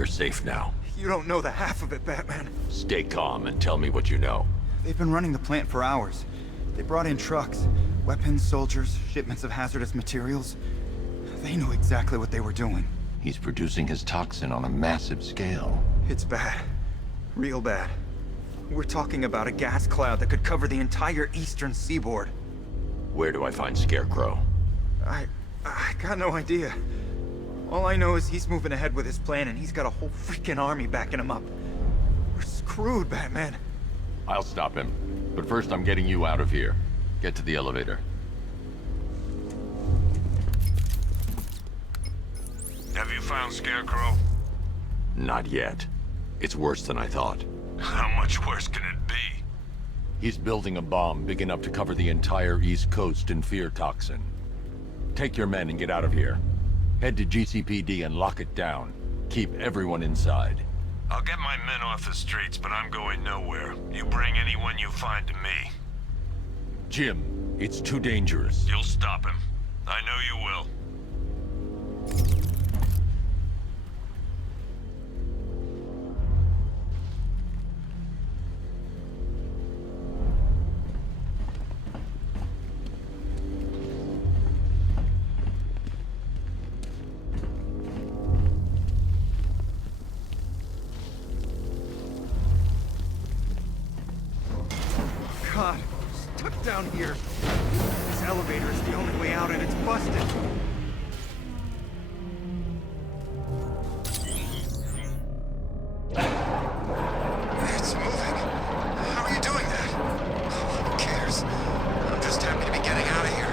you're safe now. You don't know the half of it, Batman. Stay calm and tell me what you know. They've been running the plant for hours. They brought in trucks, weapons, soldiers, shipments of hazardous materials. They knew exactly what they were doing. He's producing his toxin on a massive scale. It's bad. Real bad. We're talking about a gas cloud that could cover the entire eastern seaboard. Where do I find Scarecrow? I got no idea. All I know is he's moving ahead with his plan and he's got a whole freaking army backing him up. We're screwed, Batman. I'll stop him. But first I'm getting you out of here. Get to the elevator. Have you found Scarecrow? Not yet. It's worse than I thought. How much worse can it be? He's building a bomb big enough to cover the entire East Coast in fear toxin. Take your men and get out of here. Head to GCPD and lock it down. Keep everyone inside. I'll get my men off the streets, but I'm going nowhere. You bring anyone you find to me. Jim, it's too dangerous. You'll stop him. I know you will. God, stuck down here. This elevator is the only way out and it's busted. It's moving. How are you doing that? Who cares? I'm just happy to be getting out of here.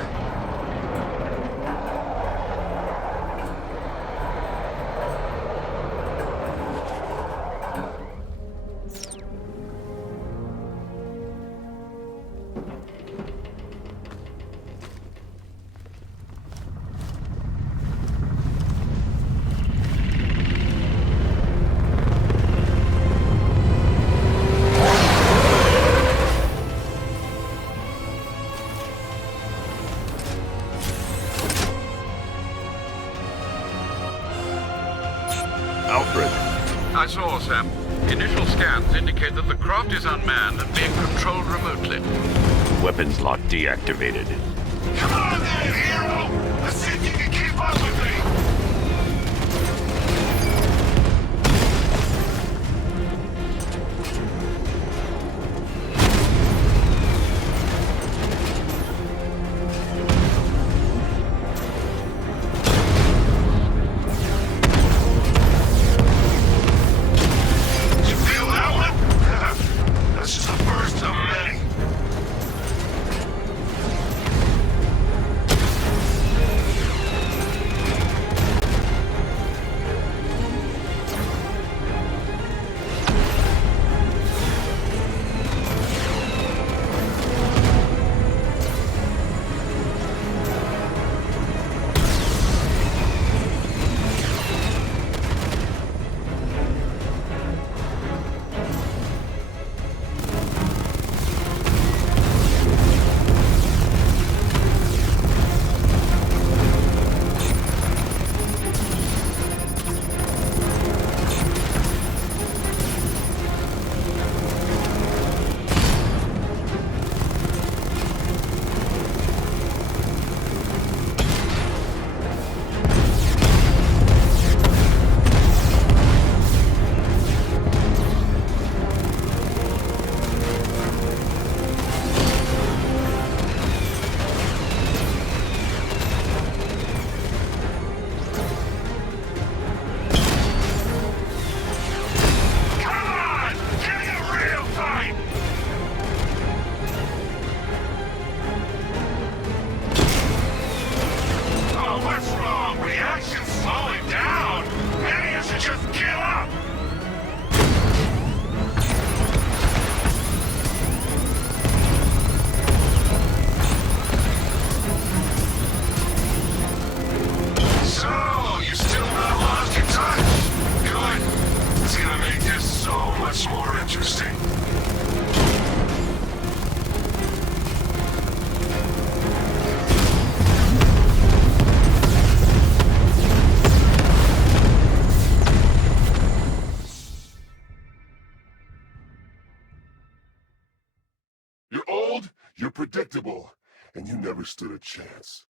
Alfred. I saw, Sam. Initial scans indicate that the craft is unmanned and being controlled remotely. Weapons lock deactivated. Come on then, hero! Let's see if you can keep up with me! You feel that one? That's just the first of many. You're predictable, and you never stood a chance.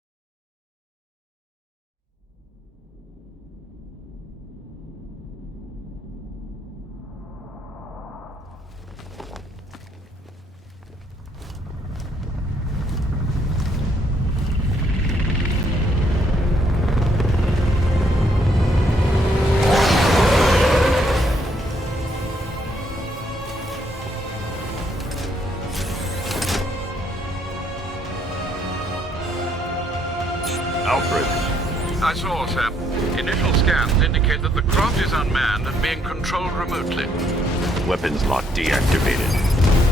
Alfred, I saw, Sam. Initial scans indicate that the craft is unmanned and being controlled remotely. weapons lock deactivated.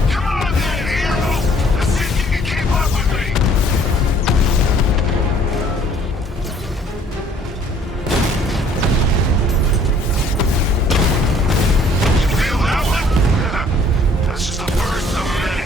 Come on then, hero! Let's see if you can keep up with me! You feel that one? That's just the first of many.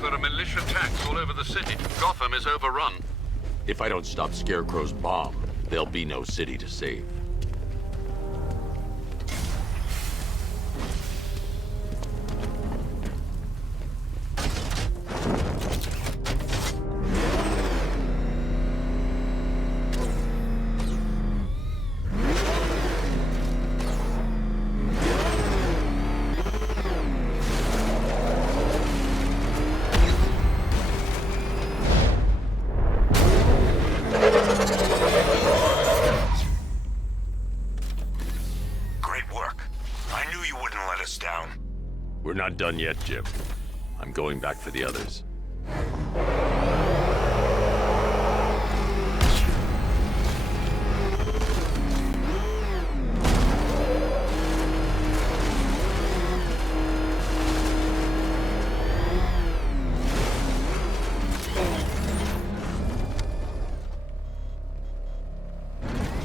There are militia attacks all over the city. Gotham is overrun. If I don't stop Scarecrow's bomb, there'll be no city to save. We're not done yet, Jim. I'm going back for the others.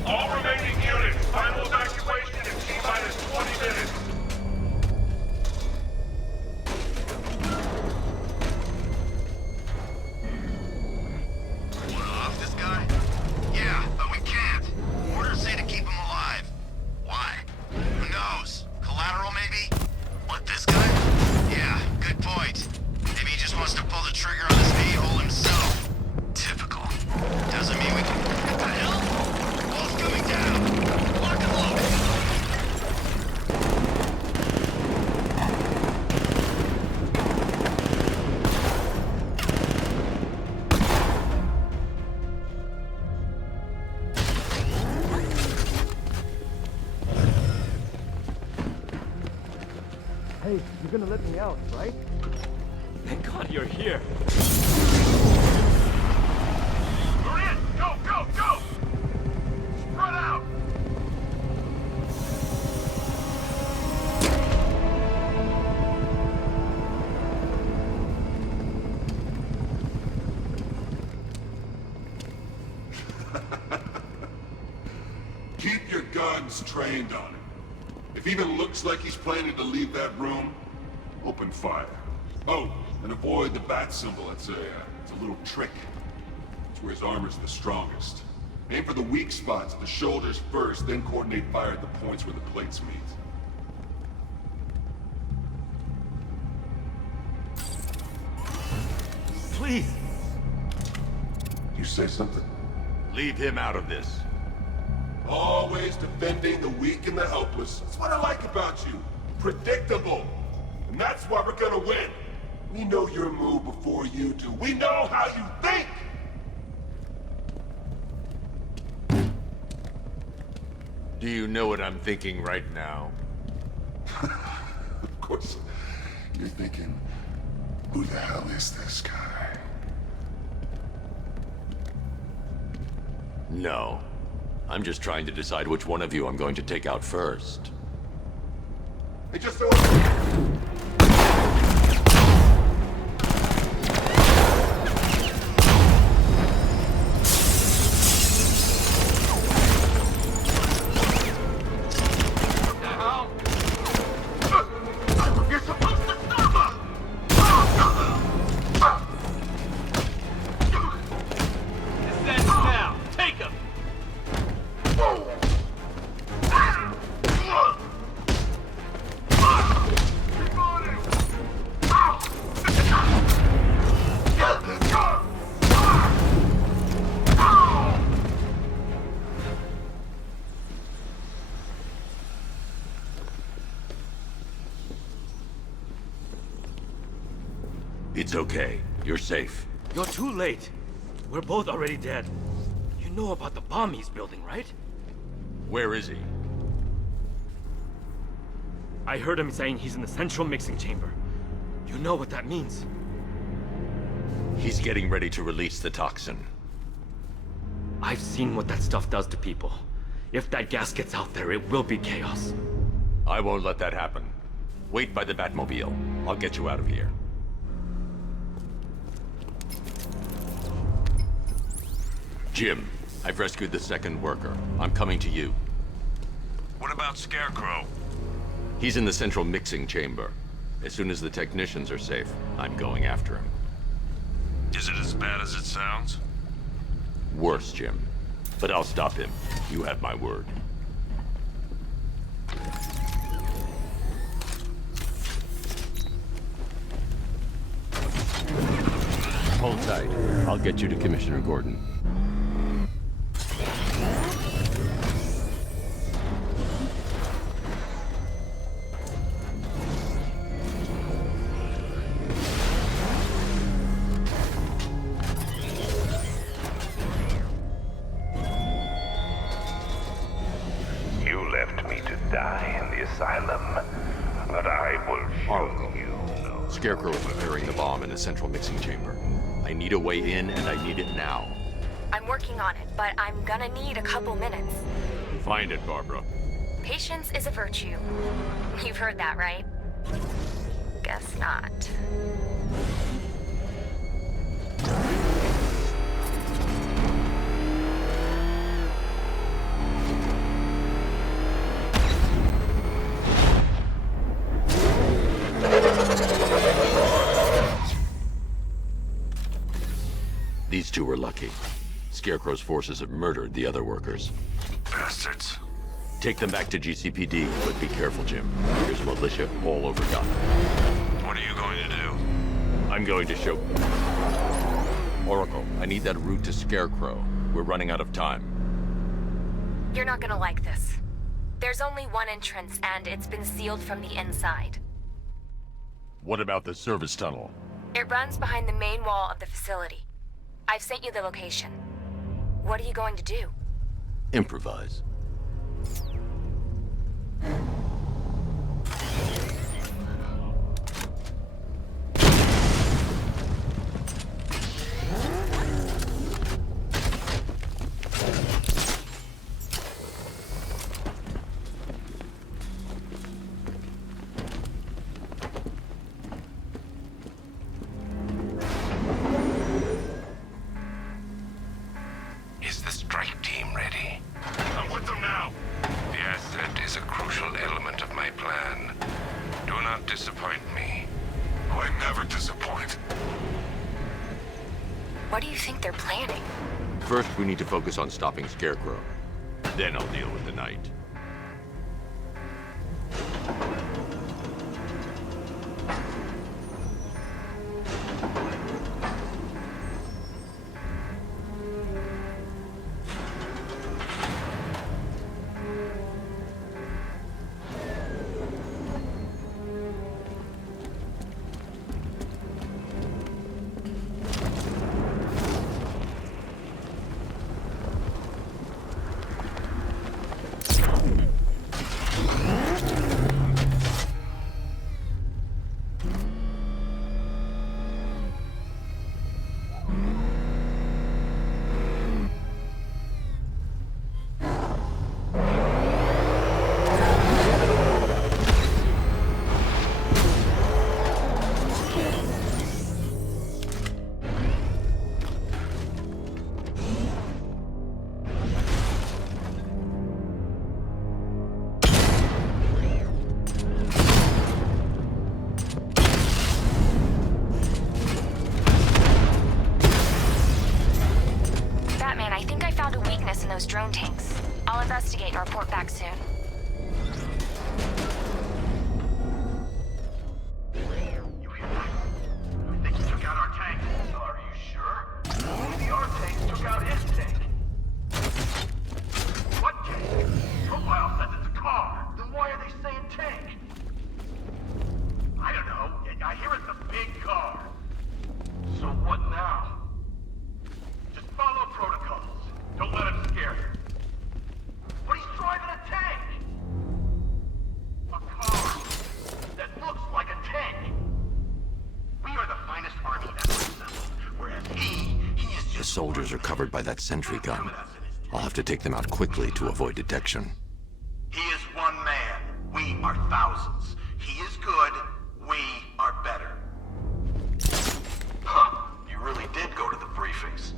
All remaining units, final evacuation in T-minus 20 minutes. Hey, you're gonna let me out, right? Thank God you're here. We're in! Go, go, go! Spread out! Keep your guns trained on him. If he even looks like he's planning to leave that room, open fire. Oh, and avoid the bat symbol. It's a little trick. It's where his armor's the strongest. Aim for the weak spots, the shoulders first, then coordinate fire at the points where the plates meet. Please. You say something? Leave him out of this. Always defending the weak and the helpless. That's what I like about you. Predictable. And that's why we're gonna win. We know your move before you do. We know how you think! Do you know what I'm thinking right now? Of course, you're thinking, who the hell is this guy? No. I'm just trying to decide which one of you I'm going to take out first. It just so... You're supposed to stop him! Descend now. Take him. It's okay. You're safe. You're too late. We're both already dead. You know about the bomb he's building, right? Where is he? I heard him saying he's in the central mixing chamber. You know what that means. He's getting ready to release the toxin. I've seen what that stuff does to people. If that gas gets out there, it will be chaos. I won't let that happen. Wait by the Batmobile. I'll get you out of here. Jim, I've rescued the second worker. I'm coming to you. What about Scarecrow? He's in the central mixing chamber. As soon as the technicians are safe, I'm going after him. Is it as bad as it sounds? Worse, Jim. But I'll stop him. You have my word. Hold tight. I'll get you to Commissioner Gordon. You left me to die in the asylum, but I will show Arkham. you. Scarecrow is preparing the bomb in the central mixing chamber. I need a way in, and I need it now. I'm working on it, but I'm gonna need a couple minutes. Find it, Barbara. Patience is a virtue. You've heard that, right? Guess not. These two were lucky. Scarecrow's forces have murdered the other workers. Bastards. Take them back to GCPD, but be careful, Jim. There's militia all over Gotham. What are you going to do? I'm going to show... Oracle, I need that route to Scarecrow. We're running out of time. You're not gonna like this. There's only one entrance, and it's been sealed from the inside. What about the service tunnel? It runs behind the main wall of the facility. I've sent you the location. What are you going to do? can't disappoint me. Oh, I never disappoint. What do you think they're planning? First, we need to focus on stopping Scarecrow. Then I'll deal with the Knight. Those drone tanks. I'll investigate and report back soon. You hear that? I think he took out our tank. Are you sure? Maybe our tanks took out his tank. What tank? Profile says it's a car. Then why are they saying tank? I don't know. I hear it's a big car. So what now? Just follow protocols. Don't let him scare you. But he's driving a tank! A car that looks like a tank! We are the finest army ever assembled, whereas he is just... The soldiers are covered by that sentry gun. I'll have to take them out quickly to avoid detection. He is one man. We are thousands. He is good. We are better. Huh. You really did go to the briefings.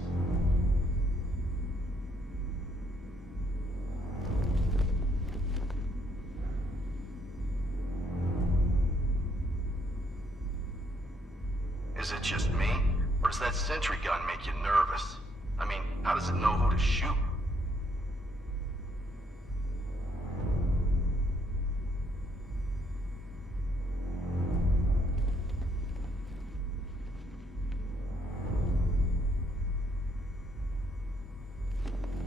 Is it just me? Or does that sentry gun make you nervous? I mean, how does it know who to shoot?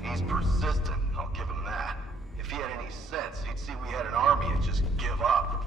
He's persistent, I'll give him that. If he had any sense, he'd see we had an army and just give up.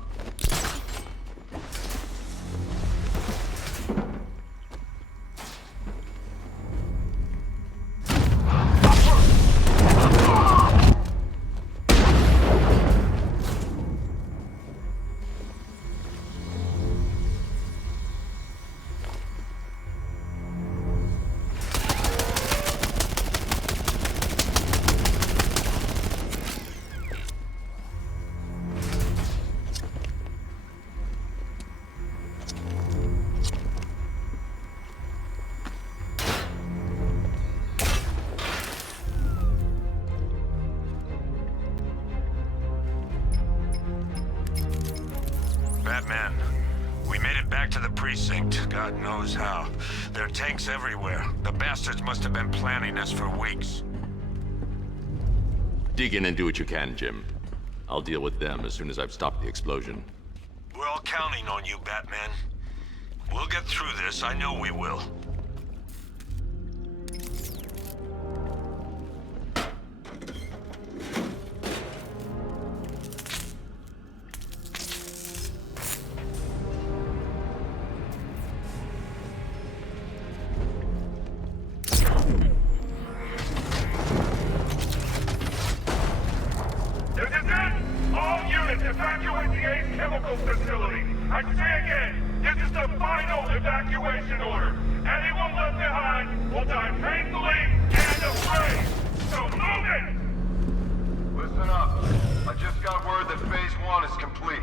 Batman, we made it back to the precinct, God knows how. There are tanks everywhere. The bastards must have been planning this for weeks. Dig in and do what you can, Jim. I'll deal with them as soon as I've stopped the explosion. We're all counting on you, Batman. We'll get through this, I know we will. Evacuate the Ace Chemical Facility. I say again, this is the final evacuation order. Anyone left behind will die painfully and afraid. So move it! Listen up. I just got word that Phase 1 is complete.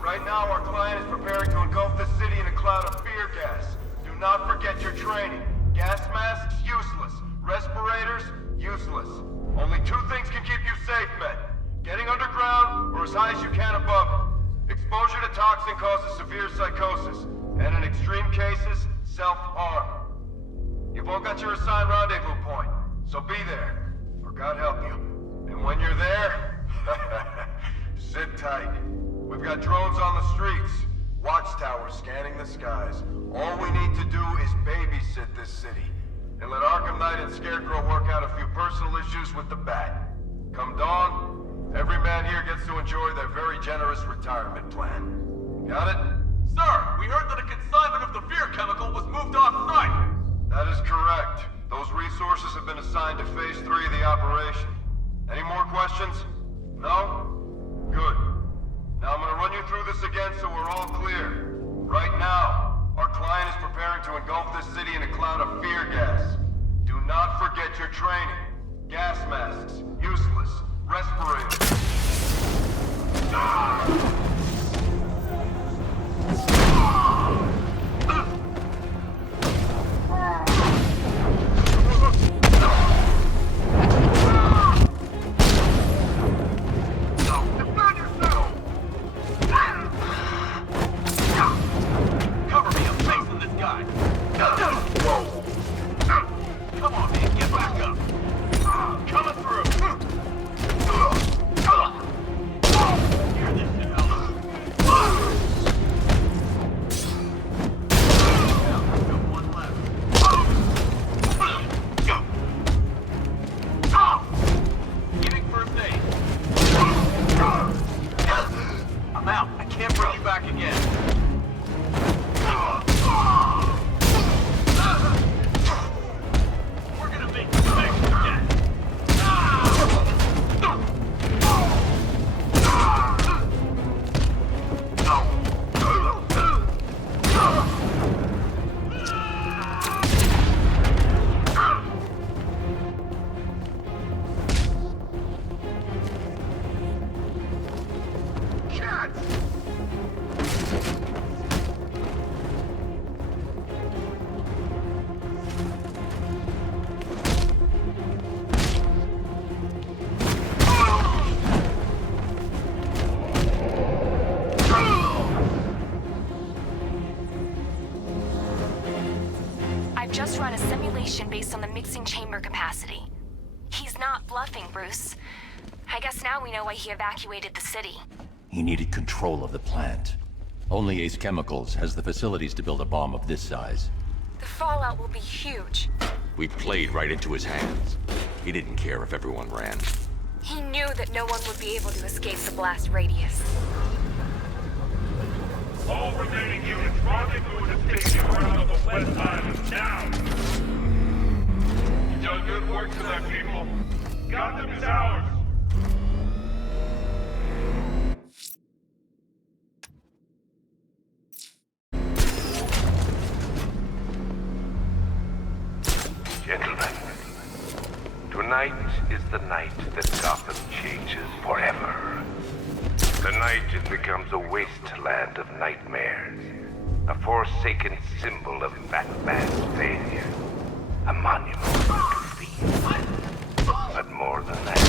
Right now, our client is preparing to engulf the city in a cloud of fear gas. Do not forget your training. Gas masks, useless. Respirators, useless. Only two things can keep you safe, men. Getting underground or as high as you can above it. Exposure to toxin causes severe psychosis, and in extreme cases, self-harm. You've all got your assigned rendezvous point, so be there, or God help you. And when you're there, sit tight. We've got drones on the streets, watchtowers scanning the skies. All we need to do is babysit this city, and let Arkham Knight and Scarecrow work out a few personal issues with the Bat. Come dawn, every man here gets to enjoy their very generous retirement plan. Got it? Sir, we heard that a consignment of the fear chemical was moved off-site. That is correct. Those resources have been assigned to Phase 3 of the operation. Any more questions? No? Good. Now I'm gonna run you through this again so we're all clear. Right now, our client is preparing to engulf this city in a cloud of fear gas. Do not forget your training. Gas masks, useless. Respirators. Cover me, I'm facing this guy. Come on, man, get back up. Coming through. Hear this shit, Ella. Got one left. Giving first aid. I'm out. I can't bring you back again. We're gonna make you beg again. I've just run a simulation based on the mixing chamber capacity. He's not bluffing, Bruce. I guess now we know why he evacuated the city. He needed control of the plant. Only Ace Chemicals has the facilities to build a bomb of this size. The fallout will be huge. We played right into his hands. He didn't care if everyone ran. He knew that no one would be able to escape the blast radius. All remaining units rendezvous at the staging ground of the West Island now! You've done good work tonight, people. Gotham is ours! Gentlemen, tonight is the night that Gotham changes forever. The night it becomes a wasteland of nightmares, a forsaken symbol of Batman's failure, a monument to thieves. But more than that,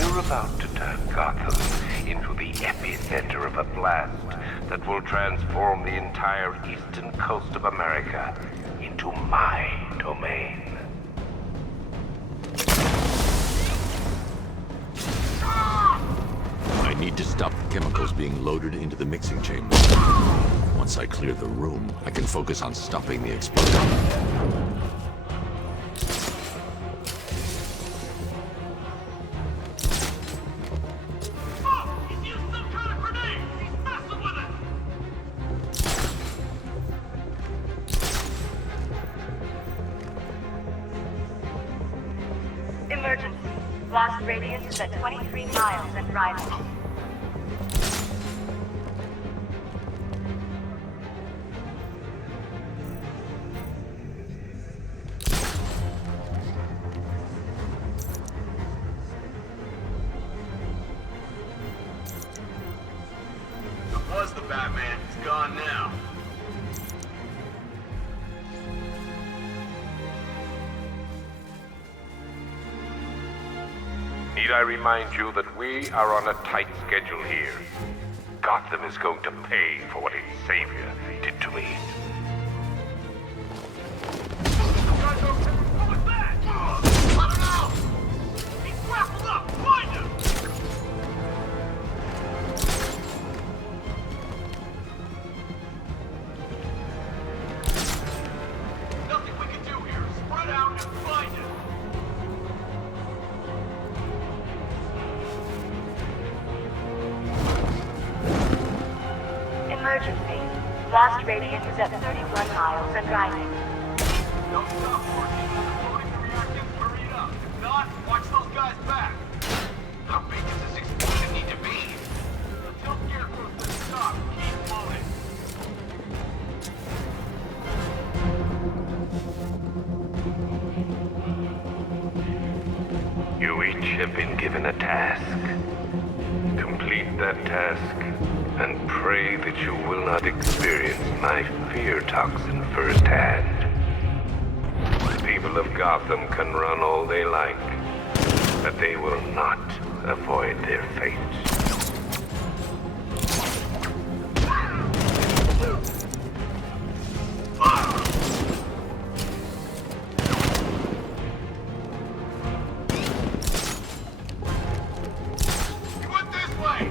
we're about to turn Gotham into the epicenter of a blast that will transform the entire eastern coast of America into my domain. I need to stop the chemicals being loaded into the mixing chamber. Once I clear the room, I can focus on stopping the explosion. Emergency. Blast radius is at 23 miles and rising. It was the Batman. He's gone now. Need I remind you that we are on a tight schedule here. Gotham is going to pay for what its savior did to me. What was that? I don't know! He's grappled up! Find him! Nothing we can do here. Spread out and find him! Emergency. Blast radius is at 31 miles and rising. Don't stop working. Loading the reactants, hurry it up. If not, watch those guys back. How big does this explosion need to be? Until Scarecrow says stop, keep loading. You each have been given a task. Complete that task, and pray that you will not experience my fear toxin firsthand. The people of Gotham can run all they like, but they will not avoid their fate. He went this way!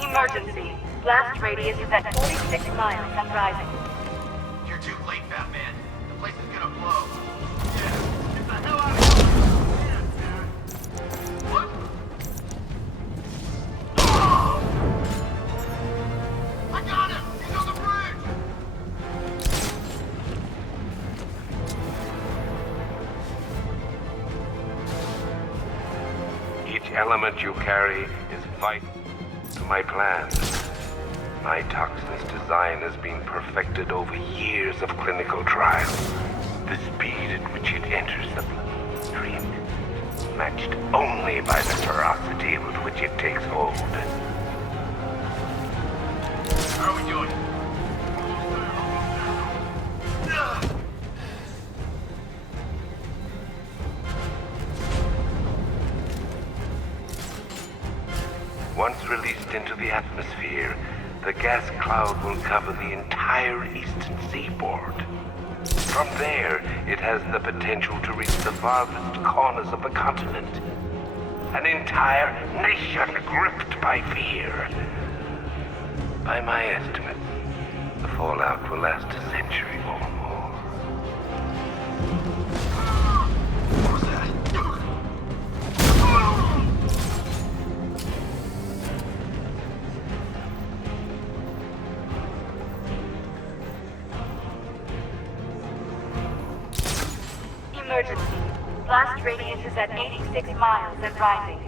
Emergency. Blast radius is at 46 miles and rising. You're too late, Batman. The place is gonna blow. Yeah, get the hell out of here! What? I got him! He's on the bridge! Each element you carry is vital to my plan. My toxin's design has been perfected over years of clinical trial. The speed at which it enters the bloodstream, matched only by the ferocity with which it takes hold. How are we doing? Once released into the atmosphere, the gas cloud will cover the entire eastern seaboard. From there, it has the potential to reach the farthest corners of the continent. An entire nation gripped by fear. By my estimates, the fallout will last a century or more. What was that? Emergency. Blast radius is at 86 miles and rising.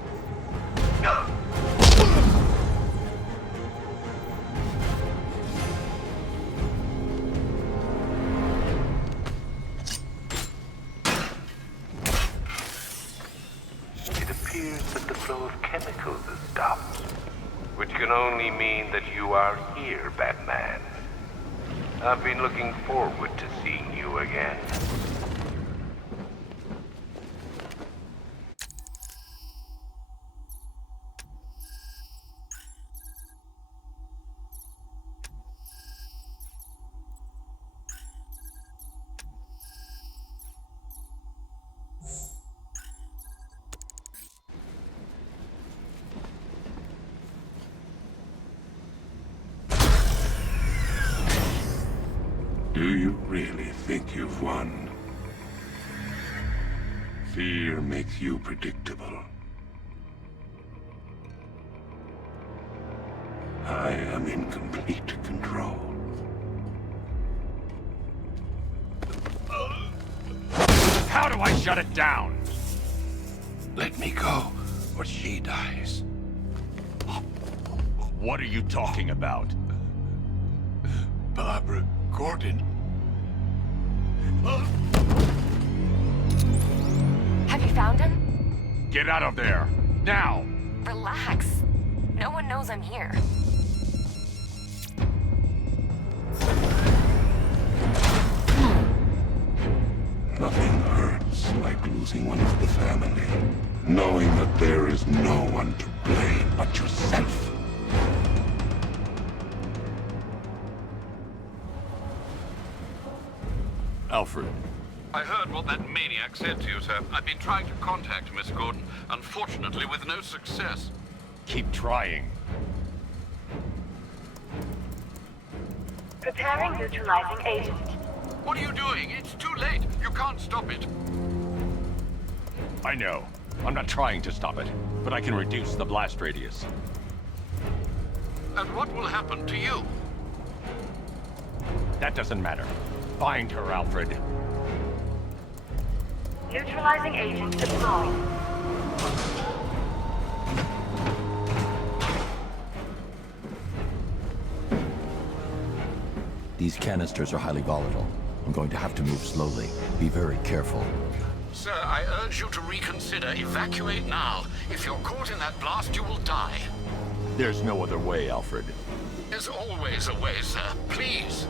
It appears that the flow of chemicals has stopped, which can only mean that you are here, Batman. I've been looking forward to seeing you again. Do you really think you've won? Fear makes you predictable. I am in complete control. How do I shut it down? Let me go, or she dies. What are you talking about? Barbara Gordon. Have you found him? Get out of there! Now! Relax. No one knows I'm here. Nothing hurts like losing one of the family. Knowing that there is no one to blame but yourself. Alfred. I heard what that maniac said to you, sir. I've been trying to contact Miss Gordon, unfortunately with no success. Keep trying. Preparing neutralizing agent. What are you doing? It's too late. You can't stop it. I know. I'm not trying to stop it, but I can reduce the blast radius. And what will happen to you? That doesn't matter. Find her, Alfred. Neutralizing agent deployed. These canisters are highly volatile. I'm going to have to move slowly. Be very careful. Sir, I urge you to reconsider. Evacuate now. If you're caught in that blast, you will die. There's no other way, Alfred. There's always a way, sir. Please.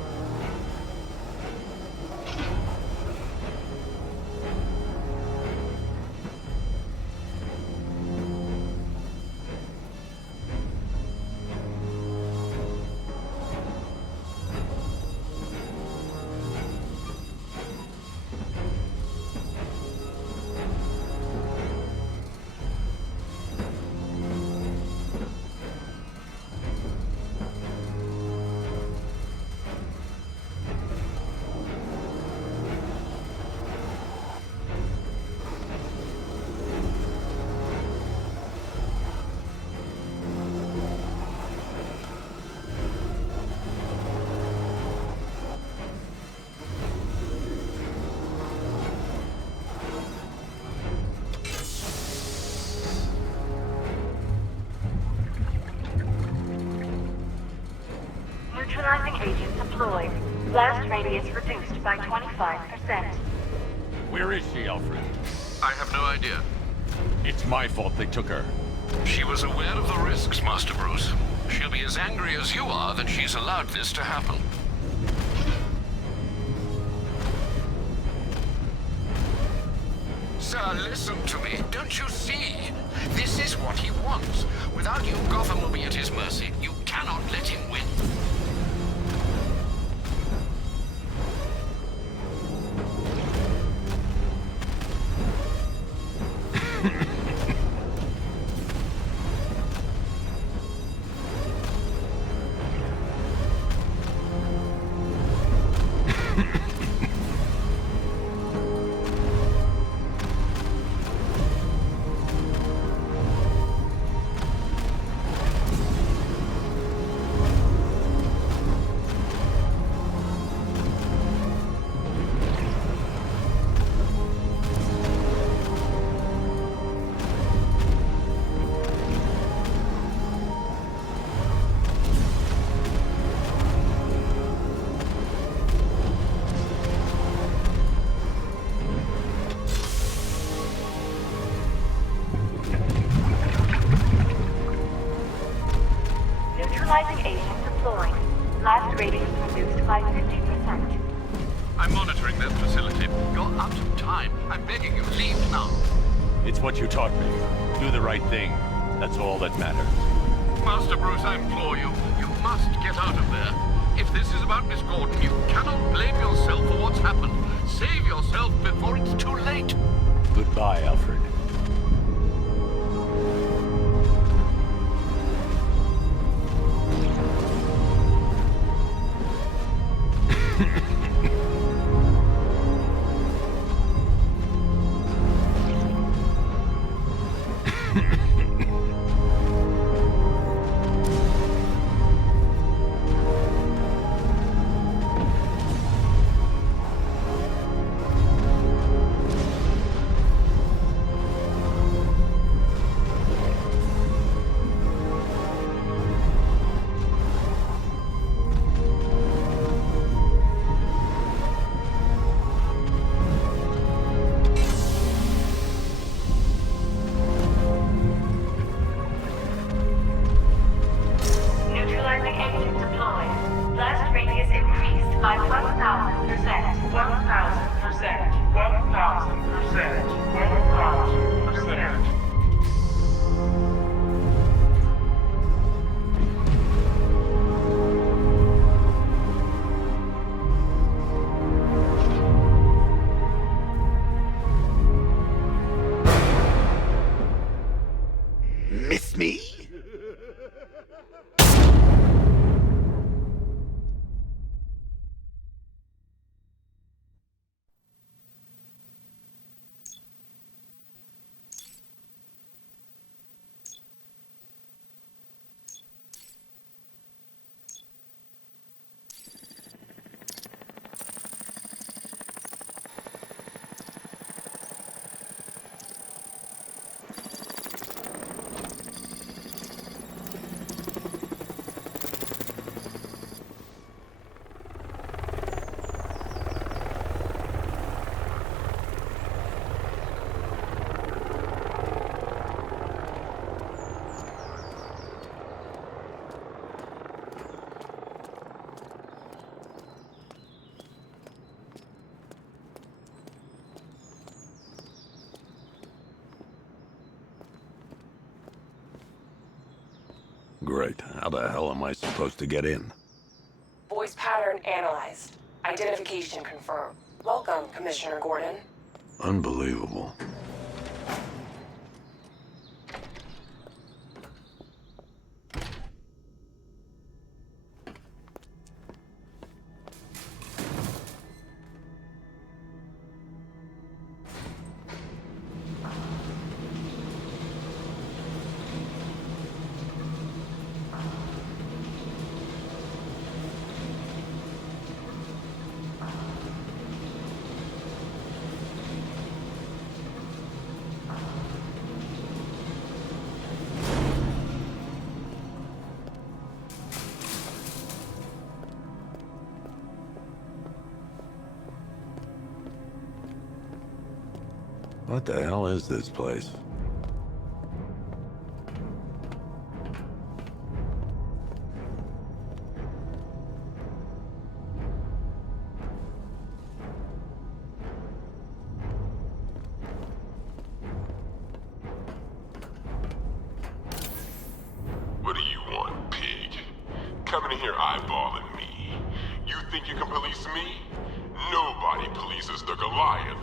Neutralizing agent deployed. Blast radius reduced by 25%. Where is she, Alfred? I have no idea. It's my fault they took her. She was aware of the risks, Master Bruce. She'll be as angry as you are that she's allowed this to happen. Sir, listen to me. Don't you see? This is what he wants. Without you, Gotham will be at his mercy. You cannot let him win. Neutralizing agent deployed. Blast radius reduced by 50%. I'm monitoring that facility. You're out of time. I'm begging you, leave now. It's what you taught me. Do the right thing. That's all that matters. Master Bruce, I implore you. You must get out of there. If this is about Miss Gordon, you cannot blame yourself for what's happened. Save yourself before it's too late. Goodbye, Alfred. 1,000%. 1,000%. Miss me? Great. How the hell am I supposed to get in? Voice pattern analyzed. Identification confirmed. Welcome, Commissioner Gordon. Unbelievable. What the hell is this place? What do you want, pig? Coming in here eyeballing me. You think you can police me? Nobody polices the Goliath.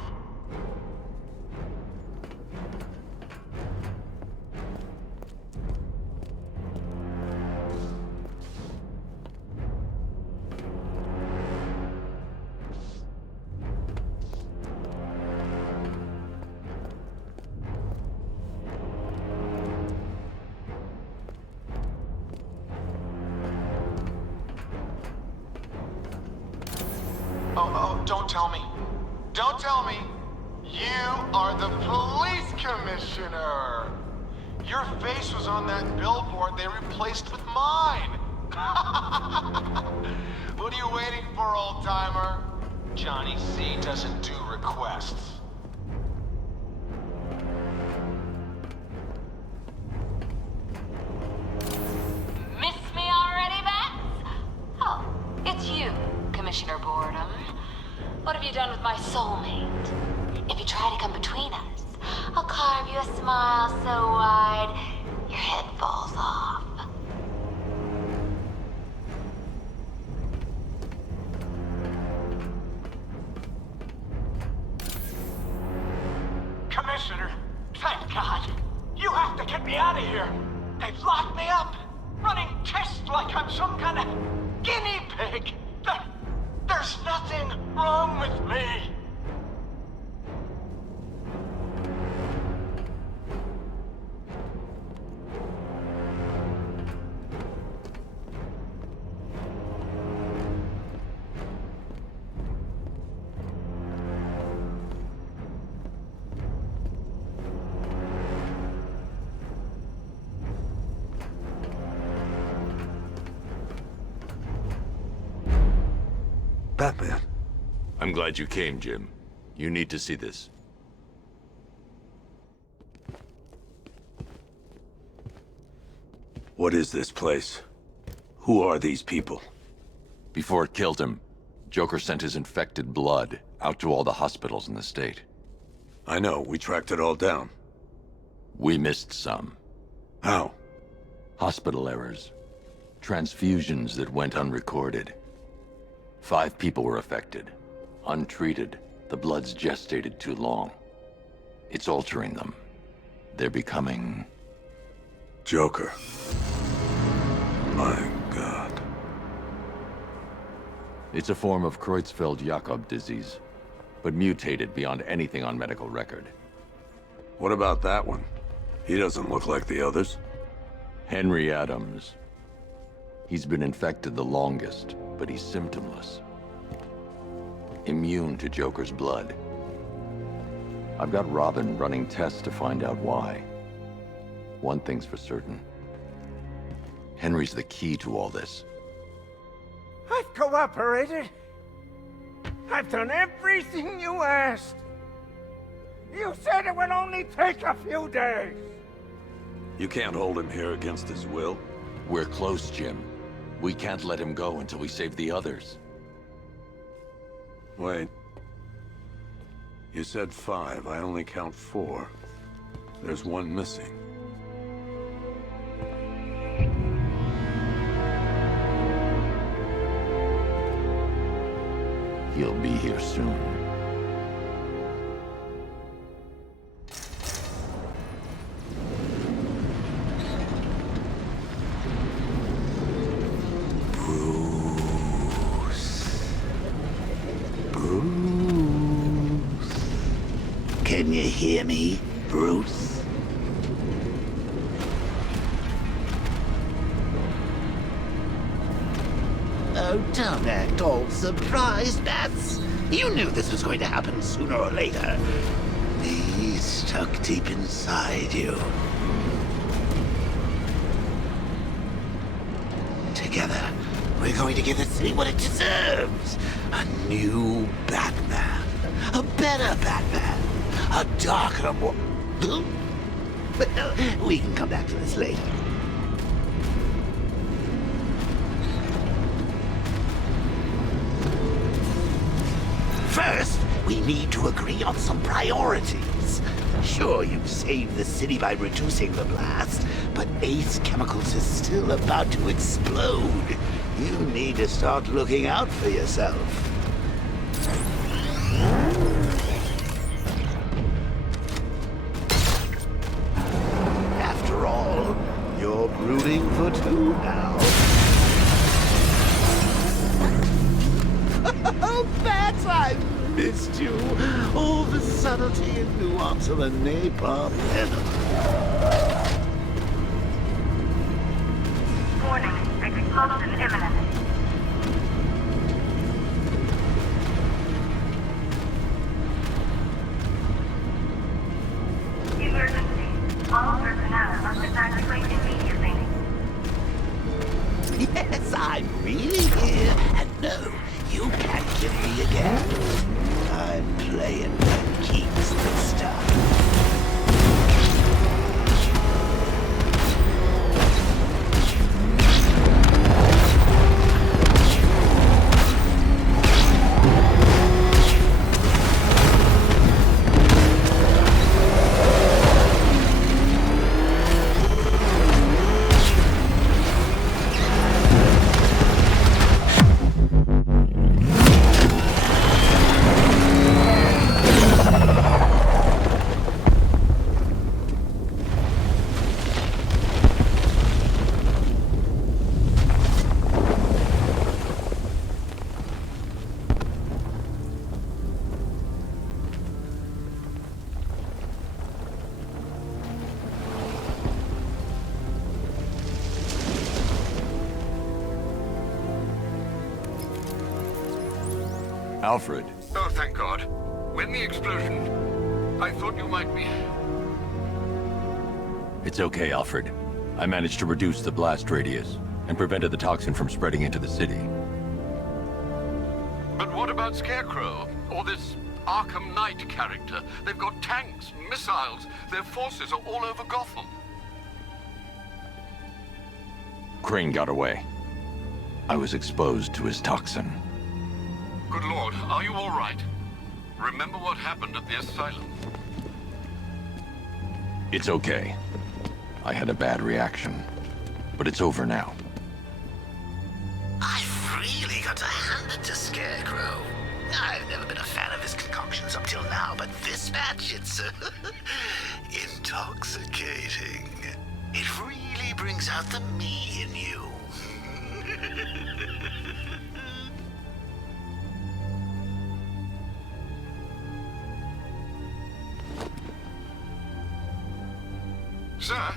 Oh, don't tell me. Don't tell me. You are the police commissioner. Your face was on that billboard they replaced with mine. What are you waiting for, old-timer? Johnny C doesn't do requests. Miss me already, Bats? Oh, it's you, Commissioner Boredom. What have you done with my soulmate? If you try to come between us, I'll carve you a smile so wide, your head falls off. Commissioner, thank God. You have to get me out of here. They've locked me up, running tests like I'm some kind of guinea pig. There's nothing wrong with me. Batman. I'm glad you came, Jim. You need to see this. What is this place? Who are these people? Before it killed him, Joker sent his infected blood out to all the hospitals in the state. I know, we tracked it all down. We missed some. How? Hospital errors. Transfusions that went unrecorded. 5 people were affected. Untreated, the blood's gestated too long. It's altering them. They're becoming... Joker. My God. It's a form of Creutzfeldt-Jakob disease, but mutated beyond anything on medical record. What about that one? He doesn't look like the others. Henry Adams. He's been infected the longest, but he's symptomless. Immune to Joker's blood. I've got Robin running tests to find out why. One thing's for certain. Henry's the key to all this. I've cooperated. I've done everything you asked. You said it would only take a few days. You can't hold him here against his will. We're close, Jim. We can't let him go until we save the others. Wait. You said 5. I only count 4. There's one missing. He'll be here soon. Can you hear me, Bruce? Oh, don't act all surprised, Bats. You knew this was going to happen sooner or later. He's stuck deep inside you. Together, we're going to give the city what it deserves. A new Batman. A better Batman. A darker, more... Well, we can come back to this later. First, we need to agree on some priorities. Sure, you've saved the city by reducing the blast, but Ace Chemicals is still about to explode. You need to start looking out for yourself. After all, you're brooding for 2 now. Oh, Bats, I've missed you. All the subtlety and nuance of a napalm venom. Warning, explosion imminent. Emergency. All personnel must evacuate immediately. Yes, I'm really here. And no, you can't kill me again. I'm playing for keeps this time. Alfred. Oh, thank God. When the explosion, I thought you might be... It's okay, Alfred. I managed to reduce the blast radius and prevented the toxin from spreading into the city. But what about Scarecrow? Or this Arkham Knight character? They've got tanks, missiles, their forces are all over Gotham. Crane got away. I was exposed to his toxin. Good Lord, are you all right? Remember what happened at the asylum? It's okay. I had a bad reaction. But it's over now. I've really got to hand it to Scarecrow. I've never been a fan of his concoctions up till now, but this batch, it's intoxicating. It really brings out the me in you. Sir,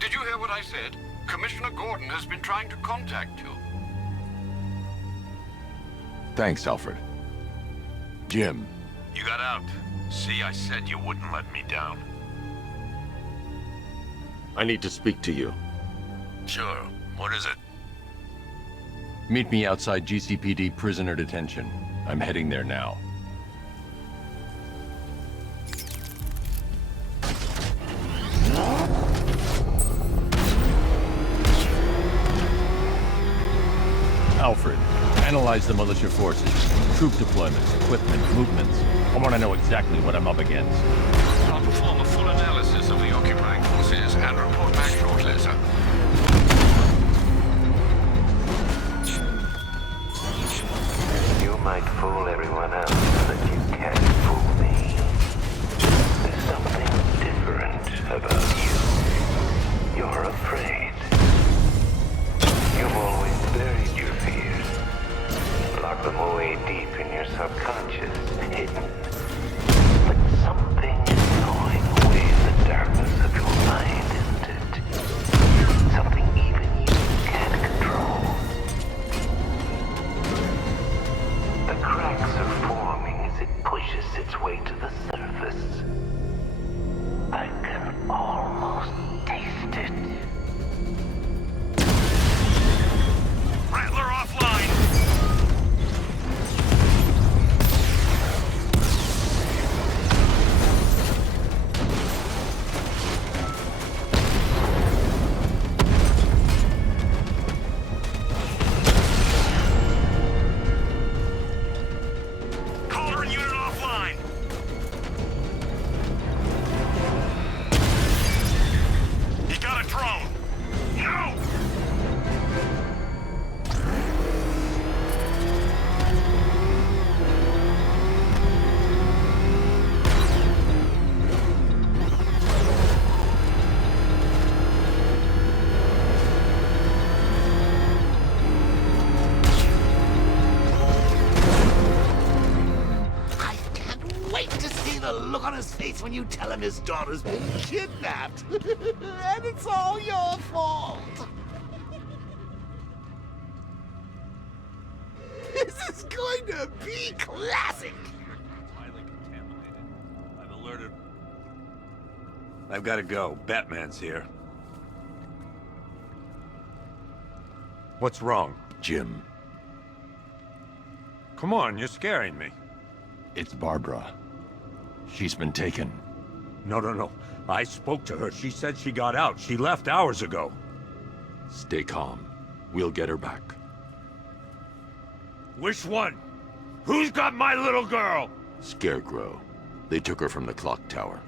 did you hear what I said? Commissioner Gordon has been trying to contact you. Thanks, Alfred. Jim. You got out. See, I said you wouldn't let me down. I need to speak to you. Sure. What is it? Meet me outside GCPD prisoner detention. I'm heading there now. Alfred, analyze the militia forces, troop deployments, equipment, movements. I want to know exactly what I'm up against. I'll perform a full analysis of the occupying forces and report back shortly, sir. You might fool everyone else, but you can't fool me. There's something different about you. You're afraid. You've always buried your fears. Locked them away deep in your subconscious, hidden. But something is gnawing away the darkness of your mind, isn't it? Something even you can't control. The cracks are forming as it pushes its way to the surface. I can almost taste it. Rattler offline! Caller and unit offline! He got a drone! No! I can't wait to see the look on his face when you tell him his daughter's been kidnapped. And it's all your fault. This is going to be classic. Highly contaminated. I've alerted. I've got to go. Batman's here. What's wrong? Jim. Come on, you're scaring me. It's Barbra. She's been taken. No. I spoke to her. She said she got out. She left hours ago. Stay calm. We'll get her back. Which one? Who's got my little girl? Scarecrow. They took her from the clock tower.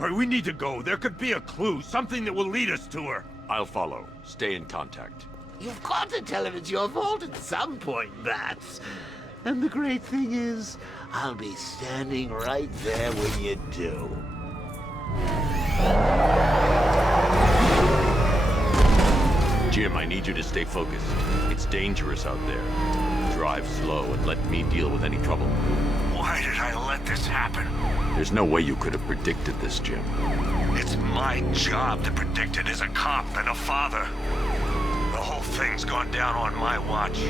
All right, we need to go. There could be a clue, something that will lead us to her. I'll follow. Stay in contact. You've got to tell him it's your fault at some point, Bats. And the great thing is, I'll be standing right there when you do. Jim, I need you to stay focused. It's dangerous out there. Drive slow and let me deal with any trouble. Why did I let this happen? There's no way you could have predicted this, Jim. It's my job to predict it as a cop and a father. The whole thing's gone down on my watch.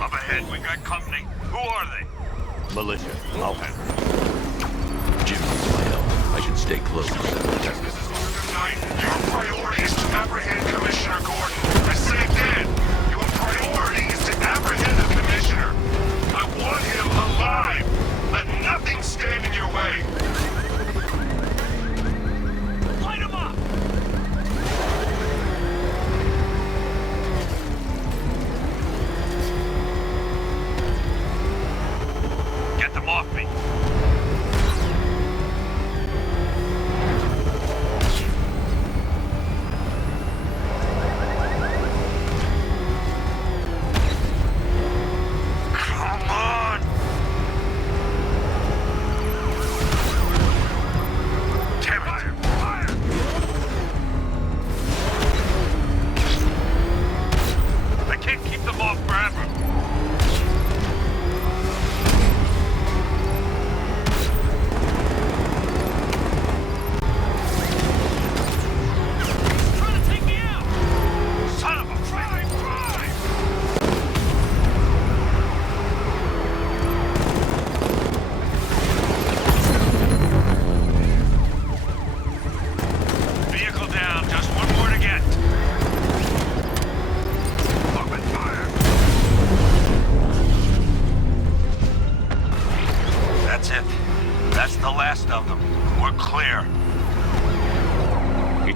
Up ahead, we got company. Who are they? Militia. I'll handle it. Jim needs my help. I should stay close. Tonight, your priority is to apprehend Commissioner Gordon. I say again, your priority is to apprehend the Commissioner. I want him alive. Let nothing stand in your way. Light him up!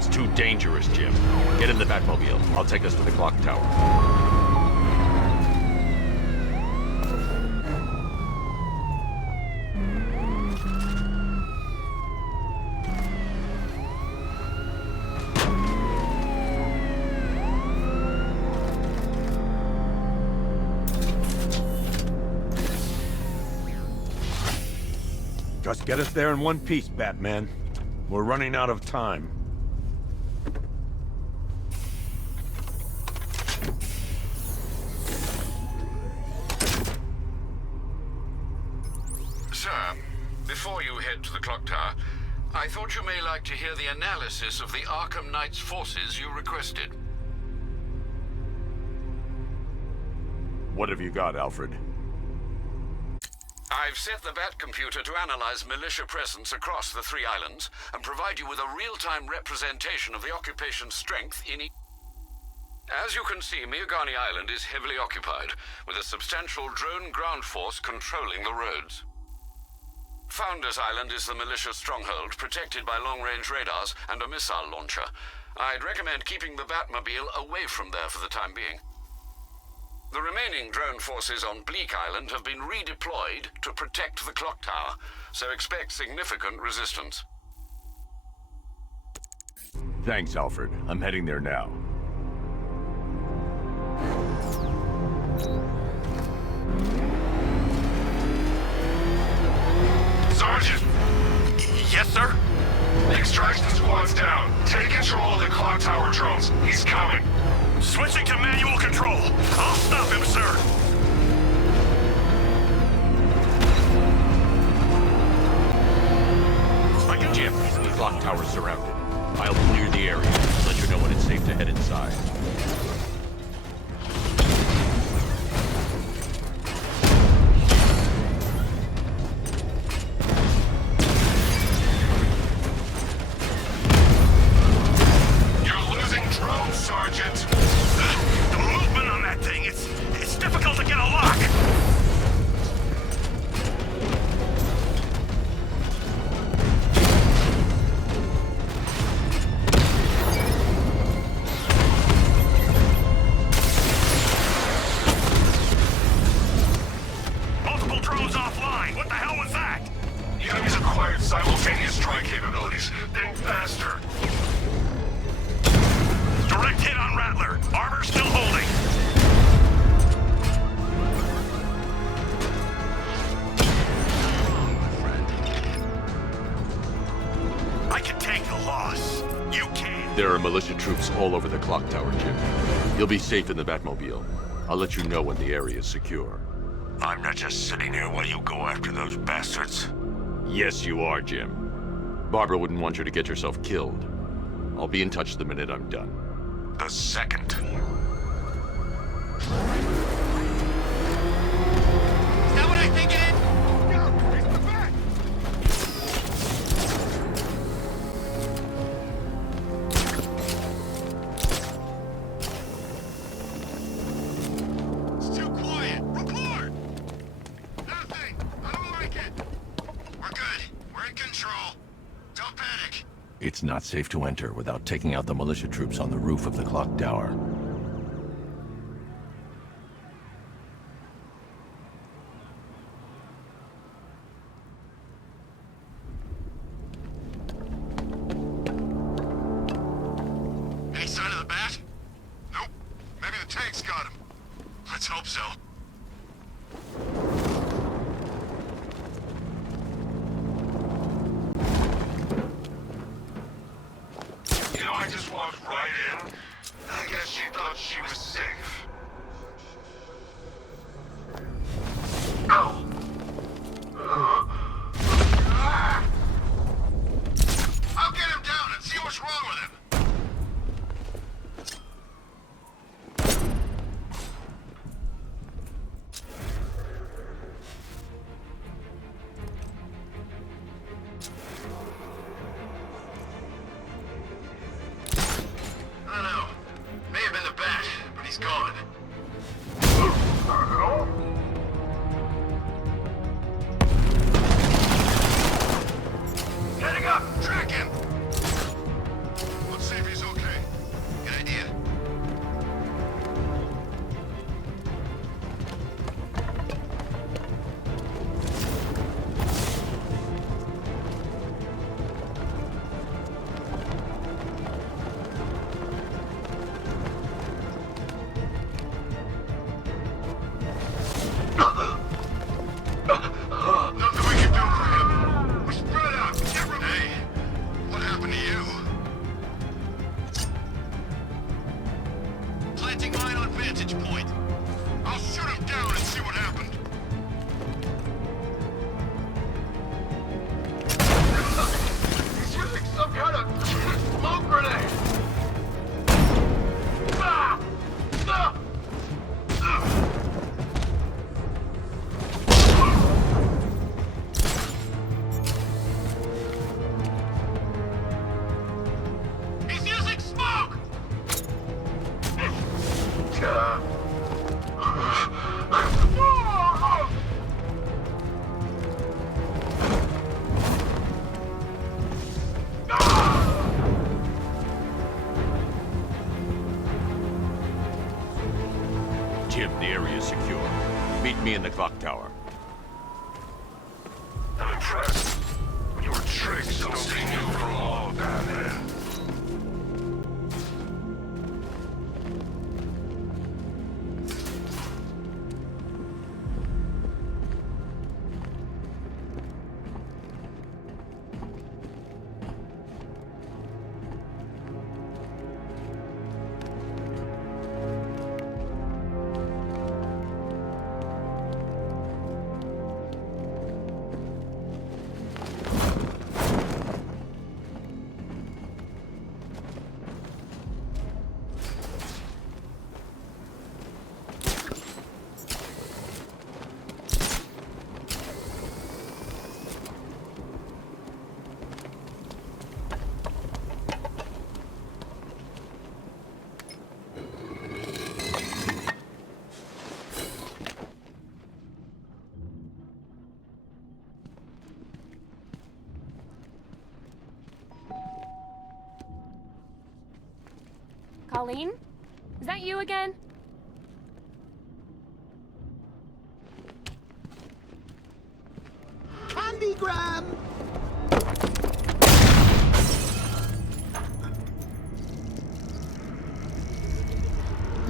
It's too dangerous, Jim. Get in the Batmobile. I'll take us to the clock tower. Just get us there in one piece, Batman. We're running out of time. Sir, before you head to the clock tower, I thought you may like to hear the analysis of the Arkham Knight's forces you requested. What have you got, Alfred? I've set the Bat computer to analyze militia presence across the 3 islands and provide you with a real-time representation of the occupation's strength in each. As you can see, Miagani Island is heavily occupied, with a substantial drone ground force controlling the roads. Founders Island is the militia stronghold, protected by long-range radars and a missile launcher. I'd recommend keeping the Batmobile away from there for the time being. The remaining drone forces on Bleak Island have been redeployed to protect the clock tower, so expect significant resistance. Thanks, Alfred. I'm heading there now. Sergeant! Yes, sir? Extraction squad's down. Take control of the clock tower drones. He's coming. Switching to manual control. I'll stop him, sir. Jim, the clock tower's surrounded. I'll clear the area. Let you know when it's safe to head inside. You're losing drones, Sergeant. The movement on that thing, it's difficult to get a lock. Multiple drones offline. What the hell was that? The enemy's acquired simultaneous strike capabilities. Think faster. Direct hit on Rattler. Armor still holding. I can take the loss. You can't. There are militia troops all over the clock tower, Jim. You'll be safe in the Batmobile. I'll let you know when the area is secure. I'm not just sitting here while you go after those bastards. Yes, you are, Jim. Barbara wouldn't want you to get yourself killed. I'll be in touch the minute I'm done. The second. Is that what I think it is? Go! He's the back! It's too quiet. Report! Nothing. I don't like it. We're good. We're in control. Don't panic. It's not safe to enter without taking out the militia troops on the roof of the clock tower. Any sign of the bat? Nope. Maybe the tank's got him. Let's hope so. You know, I just walked right in. I guess she thought she was safe. Oh! I'll get him down and see what's wrong with him. I don't know. May have been the bat, but he's gone. Heading up! Track him! Let's see Planting mine on vantage point. I'll shoot him down and see what happened. He's using some kind of smoke grenade! Ah! Ah! He's using smoke! Jim, the area is secure. Meet me in the clock tower. I'm impressed. Your tricks don't sting you for long, Batman. Colleen? Is that you again? Candygram!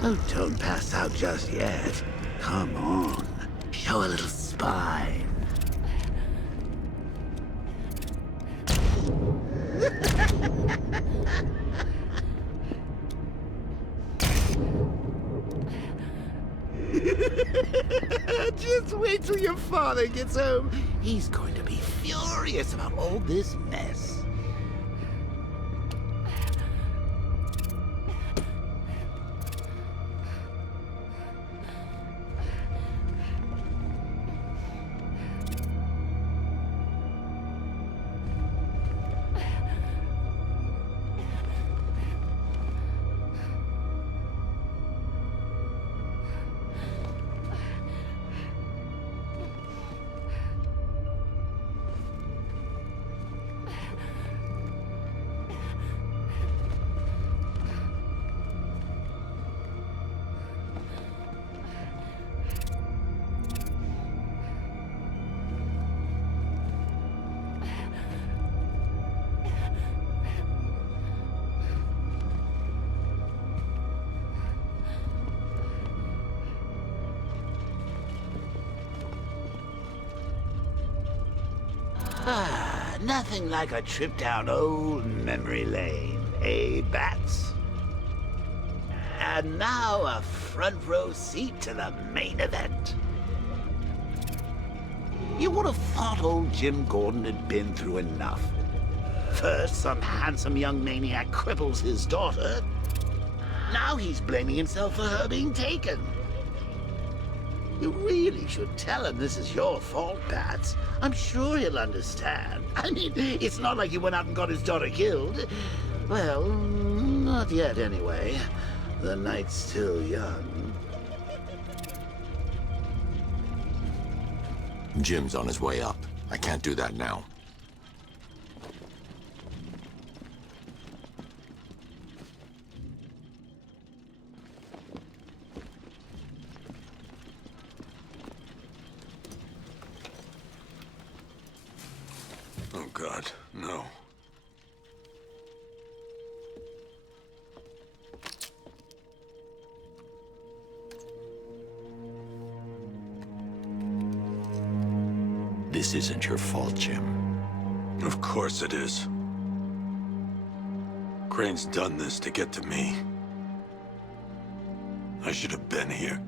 Oh, don't pass out just yet. Come on. Show a little spine. Just wait till your father gets home. He's going to be furious about all this mess. Nothing like a trip down old memory lane, eh, Bats? And now a front row seat to the main event. You would have thought old Jim Gordon had been through enough. First, some handsome young maniac cripples his daughter. Now he's blaming himself for her being taken. You really should tell him this is your fault, Bats. I'm sure he'll understand. I mean, it's not like you went out and got his daughter killed. Well, not yet anyway. The night's still young. Jim's on his way up. I can't do that now. Oh, God, no. This isn't your fault, Jim. Of course it is. Crane's done this to get to me. I should have been here.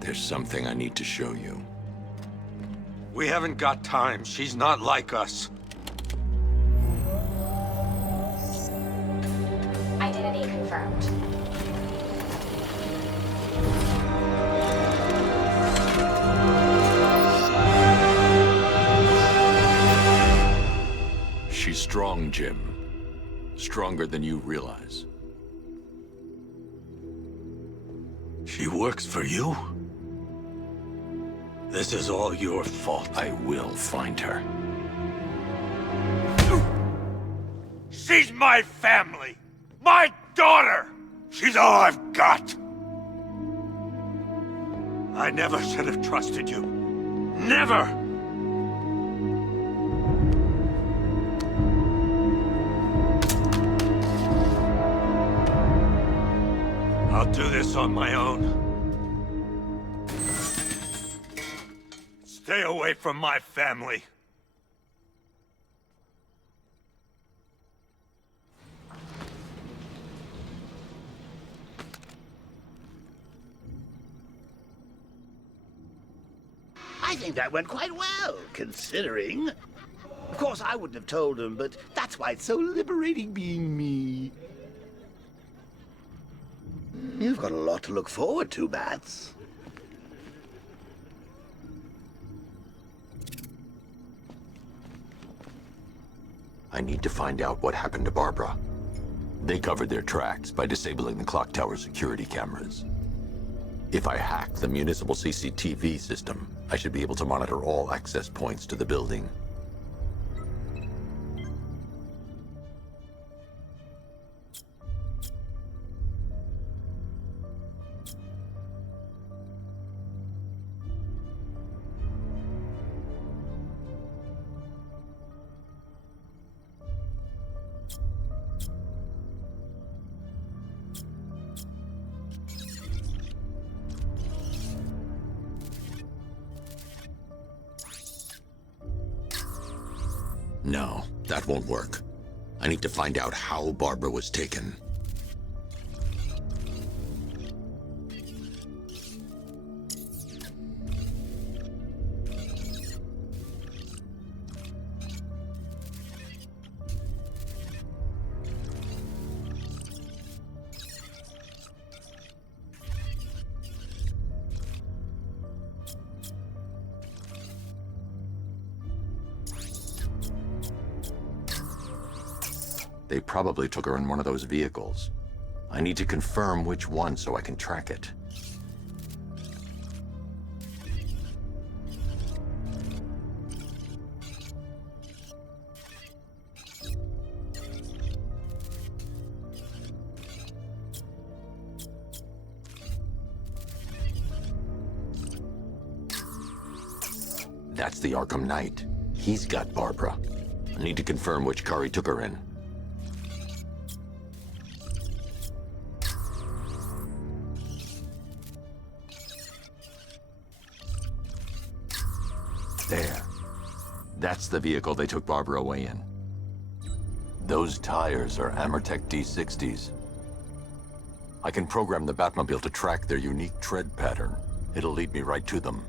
There's something I need to show you. We haven't got time. She's not like us. Identity confirmed. She's strong, Jim. Stronger than you realize. She works for you? This is all your fault. I will find her. She's my family! My daughter! She's all I've got! I never should have trusted you. Never! I'll do this on my own. Stay away from my family. I think that went quite well, considering. Of course, I wouldn't have told him, but that's why it's so liberating being me. You've got a lot to look forward to, Bats. I need to find out what happened to Barbra. They covered their tracks by disabling the clock tower security cameras. If I hack the municipal CCTV system, I should be able to monitor all access points to the building. No, that won't work. I need to find out how Barbra was taken. They probably took her in one of those vehicles. I need to confirm which one so I can track it. That's the Arkham Knight. He's got Barbra. I need to confirm which car he took her in. There. That's the vehicle they took Barbra away in. Those tires are Amertech D60s. I can program the Batmobile to track their unique tread pattern. It'll lead me right to them.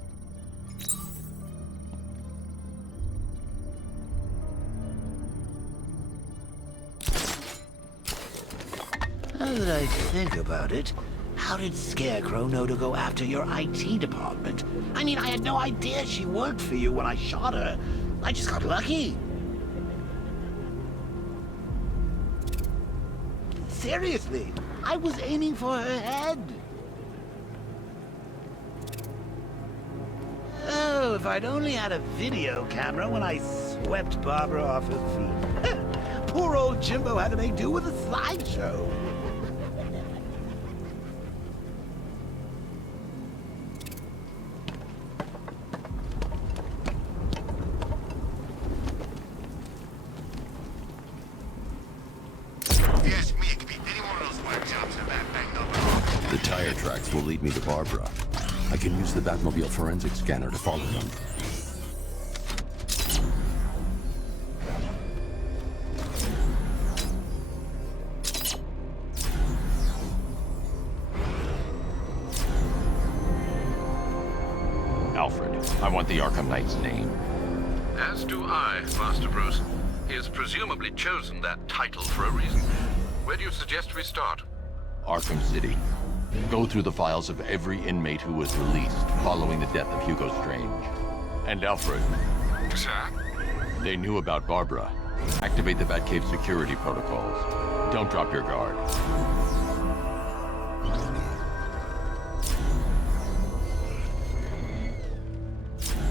Now that I think about it, how did Scarecrow know to go after your IT department? I mean, I had no idea she worked for you when I shot her. I just got lucky. Seriously, I was aiming for her head. Oh, if I'd only had a video camera when I swept Barbra off her feet. Poor old Jimbo had to make do with a slideshow. The tire tracks will lead me to Barbra. I can use the Batmobile forensic scanner to follow them. Alfred. I want the Arkham Knight's name. As do I, Master Bruce. He has presumably chosen that title for a reason. Where do you suggest we start? Arkham City. Go through the files of every inmate who was released following the death of Hugo Strange. And Alfred. Sir? They knew about Barbra. Activate the Batcave security protocols. Don't drop your guard.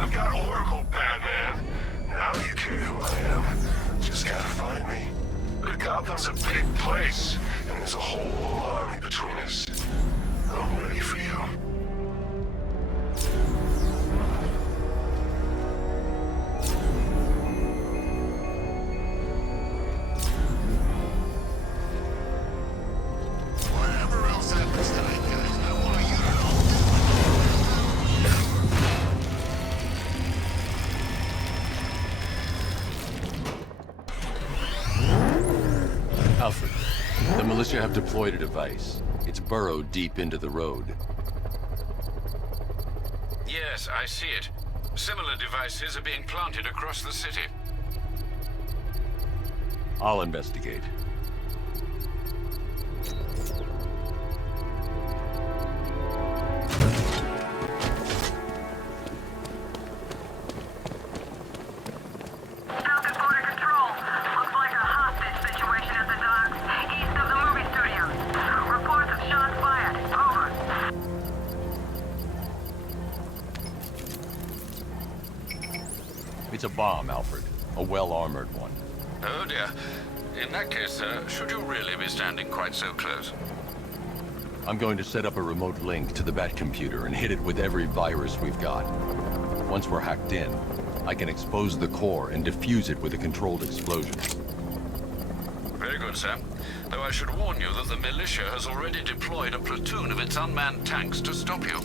I've got Oracle, Batman. Now you care who I am. Just gotta find me. But Gotham's a big place, and there's a whole army between us. I'm ready for you. Whatever else happens tonight, guys, I want you to know. Alfred, the militia have deployed a device. It's burrowed deep into the road. Yes, I see it. Similar devices are being planted across the city. I'll investigate. Falcon Border Control. Looks like a hostage situation at the docks, east of the movie studios. Reports of shots fired. Over. It's a bomb, Alfred. A well-armored one. Oh dear. In that case, sir, should you really be standing quite so close? I'm going to set up a remote link to the Bat computer and hit it with every virus we've got. Once we're hacked in, I can expose the core and defuse it with a controlled explosion. Very good, sir. Though I should warn you that the militia has already deployed a platoon of its unmanned tanks to stop you.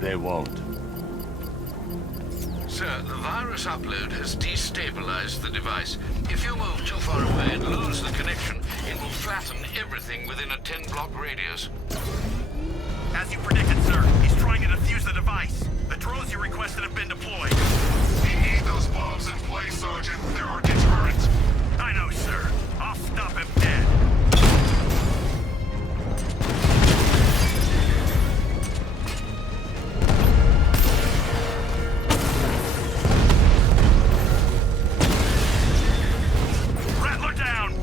They won't. Sir, the virus upload has destabilized the device. If you move too far away and lose the connection, it will flatten everything within a 10-block radius. As you predicted, sir, he's trying to defuse the device. The drones you requested have been deployed. We need those bombs in place, Sergeant. They're our deterrent. I know, sir. I'll stop him dead. Rattler down!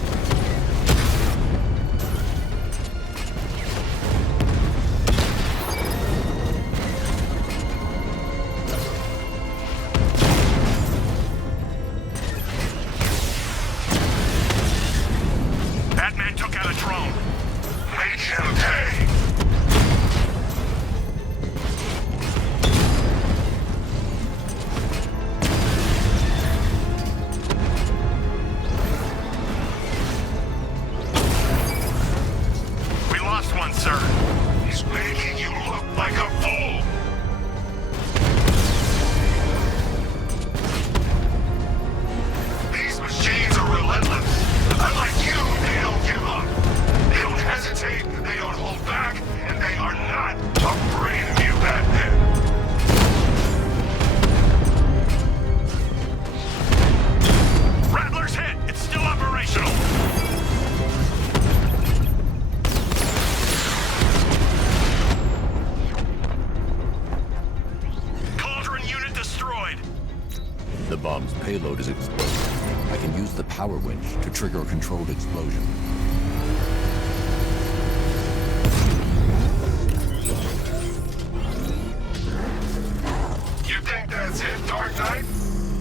Batman took out a drone. Make him pay. We lost one, sir. He's making you look like a fool. These machines are relentless. Unlike you, they don't give up. They don't hesitate, they don't hold back, and they are not afraid of you, Batman. Rattler's hit. It's still operational. Cauldron unit destroyed. The bomb's payload is explosive. I can use the power winch to trigger a controlled explosion. You think that's it, Dark Knight?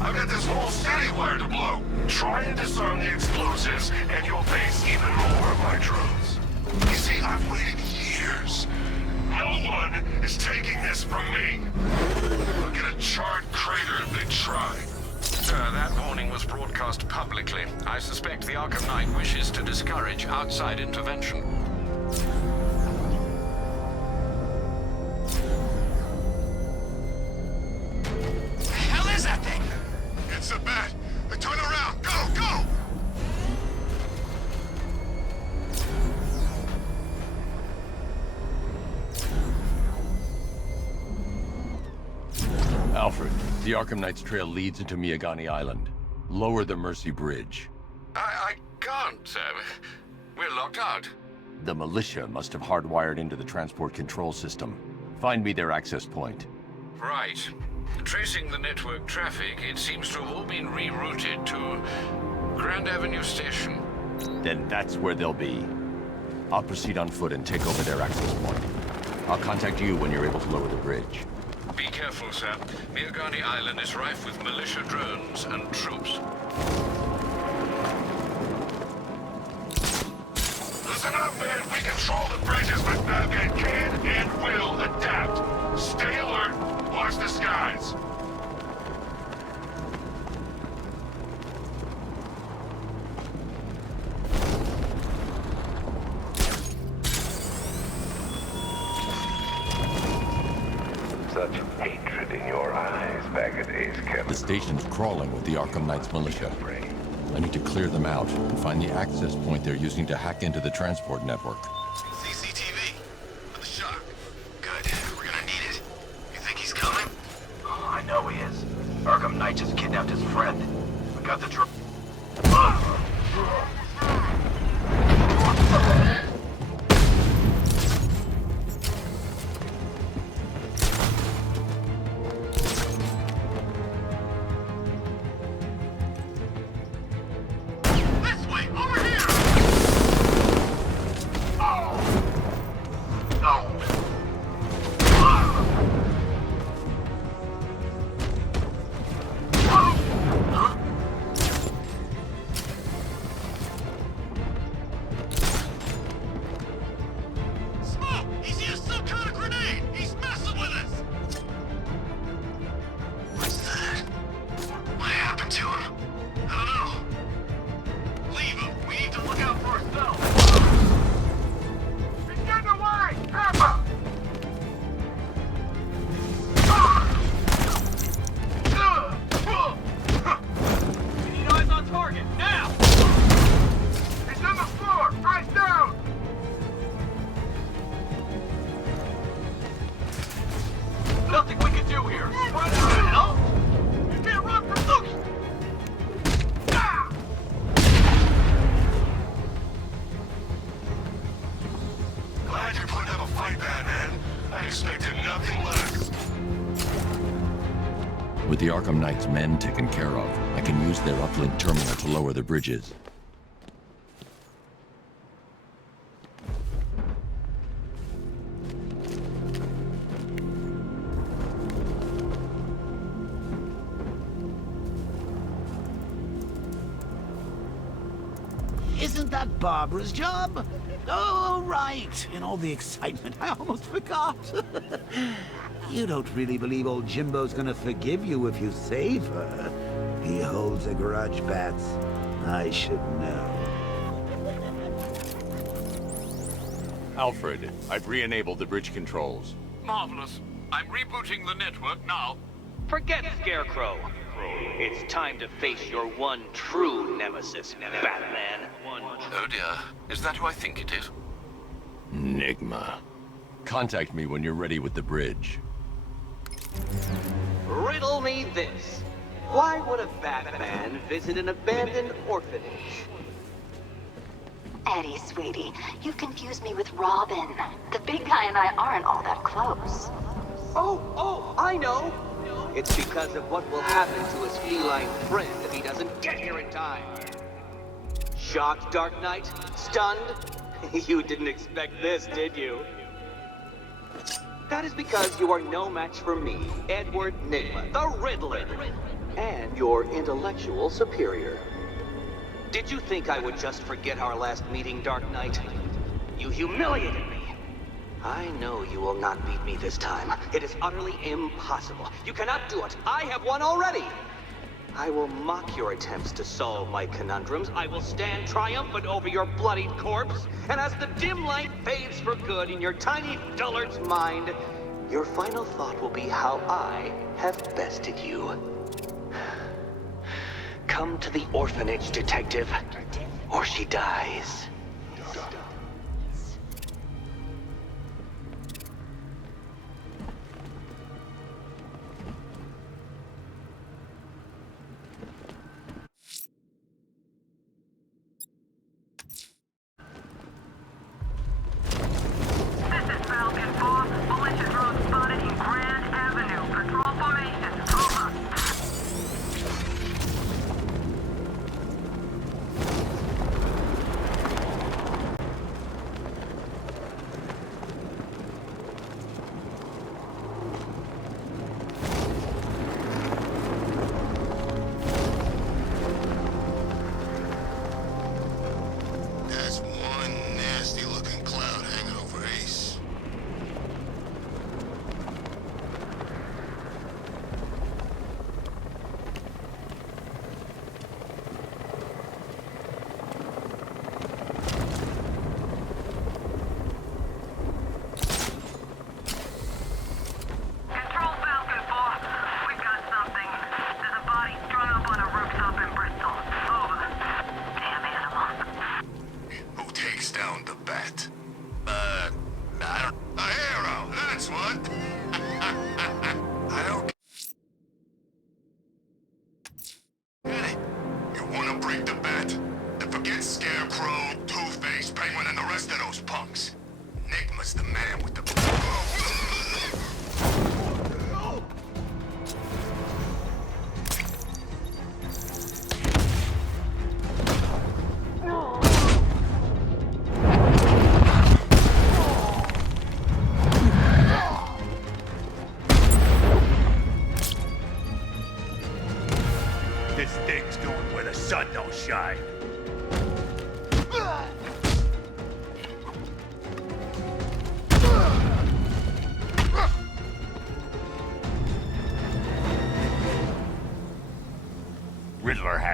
I've got this whole city wired to blow. Try and disarm the explosives, and you'll face even more of my drones. You see, I've waited years. No one is taking this from me. I'll get a charred crater if they try. Sir, that warning was broadcast publicly. I suspect the Arkham Knight wishes to discourage outside intervention. The hell is that thing? It's a bat. Turn around. Go, go! The Arkham Knight's trail leads into Miagani Island. Lower the Mercy Bridge. I can't, sir. We're locked out. The militia must have hardwired into the transport control system. Find me their access point. Right. Tracing the network traffic, it seems to have all been rerouted to Grand Avenue Station. Then that's where they'll be. I'll proceed on foot and take over their access point. I'll contact you when you're able to lower the bridge. Be careful, sir. Miagani Island is rife with militia drones and troops. Listen up, man. We control the bridges, but Batman can and will adapt. Stay alert. Watch the skies. Such hatred in your eyes, Bagadays Chemical. The station's crawling with the Arkham Knight's militia. I need to clear them out and find the access point they're using to hack into the transport network. CCTV. For the shock. Good. We're gonna need it. You think he's coming? Oh, I know he is. Arkham Knight just kidnapped his friend. We got the This way! Over here! Smoke! He's used some kind of grenade! He's messing with us! What's that? What happened to him? I don't know. Leave him. We need to look out for ourselves. He's getting away! Help him! We need eyes on target, now! He's on the floor! Eyes down! Nothing we can do here. What the hell? You can't run from Luke! Glad you're putting up a fight, Batman. I expected nothing less. With the Arkham Knight's men taken care of, I can use their uplink terminal to lower the bridges. Isn't that Barbra's job? Oh, right. In all the excitement, I almost forgot. You don't really believe old Jimbo's gonna forgive you if you save her. He holds a grudge, Bats. I should know. Alfred, I've re-enabled the bridge controls. Marvelous. I'm rebooting the network now. Forget Scarecrow. It's time to face your one true nemesis, Batman. Oh dear. Is that who I think it is? Enigma. Contact me when you're ready with the bridge. Riddle me this. Why would a Batman visit an abandoned orphanage? Eddie, sweetie, you've confused me with Robin. The big guy and I aren't all that close. Oh, I know. It's because of what will happen to his feline friend if he doesn't get here in time. Shocked, Dark Knight? Stunned? You didn't expect this, did you? That is because you are no match for me, Edward Nigma, the Riddler, and your intellectual superior. Did you think I would just forget our last meeting, Dark Knight? You humiliated me. I know you will not beat me this time. It is utterly impossible. You cannot do it. I have won already. I will mock your attempts to solve my conundrums. I will stand triumphant over your bloodied corpse. And as the dim light fades for good in your tiny dullard's mind, your final thought will be how I have bested you. Come to the orphanage, detective, or she dies.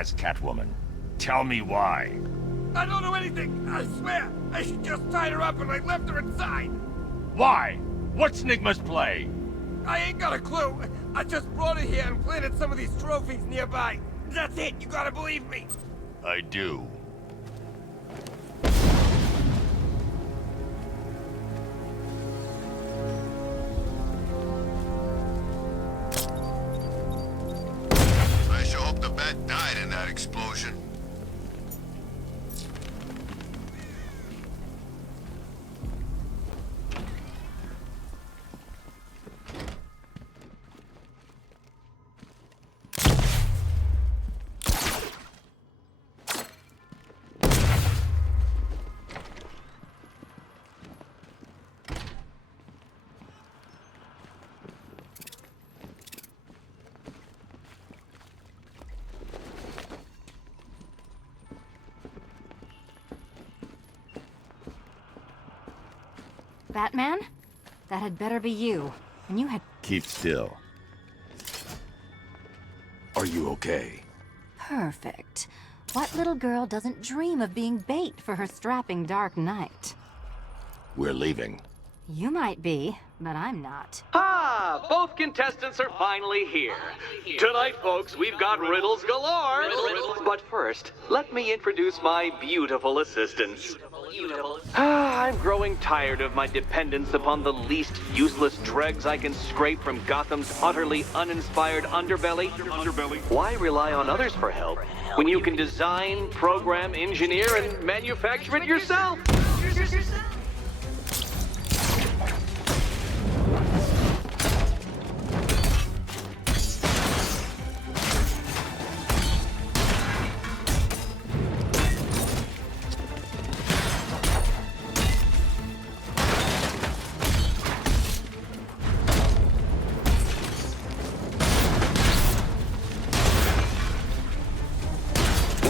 has, Catwoman? Tell me why. I don't know anything, I swear. I just tied her up and I left her inside. Why? What's Nigma's play? I ain't got a clue. I just brought her here and planted some of these trophies nearby. That's it, you gotta believe me. I do. I sure hope the bat died in that explosion. Batman? That had better be you. And you had... Keep still. Are you okay? Perfect. What little girl doesn't dream of being bait for her strapping Dark Knight? We're leaving. You might be, but I'm not. Ah, both contestants are finally here. Tonight, folks, we've got riddles galore. But first, let me introduce my beautiful assistants. I'm growing tired of my dependence upon the least useless dregs I can scrape from Gotham's utterly uninspired underbelly. Why rely on others for help when you can design, program, engineer, and manufacture it yourself?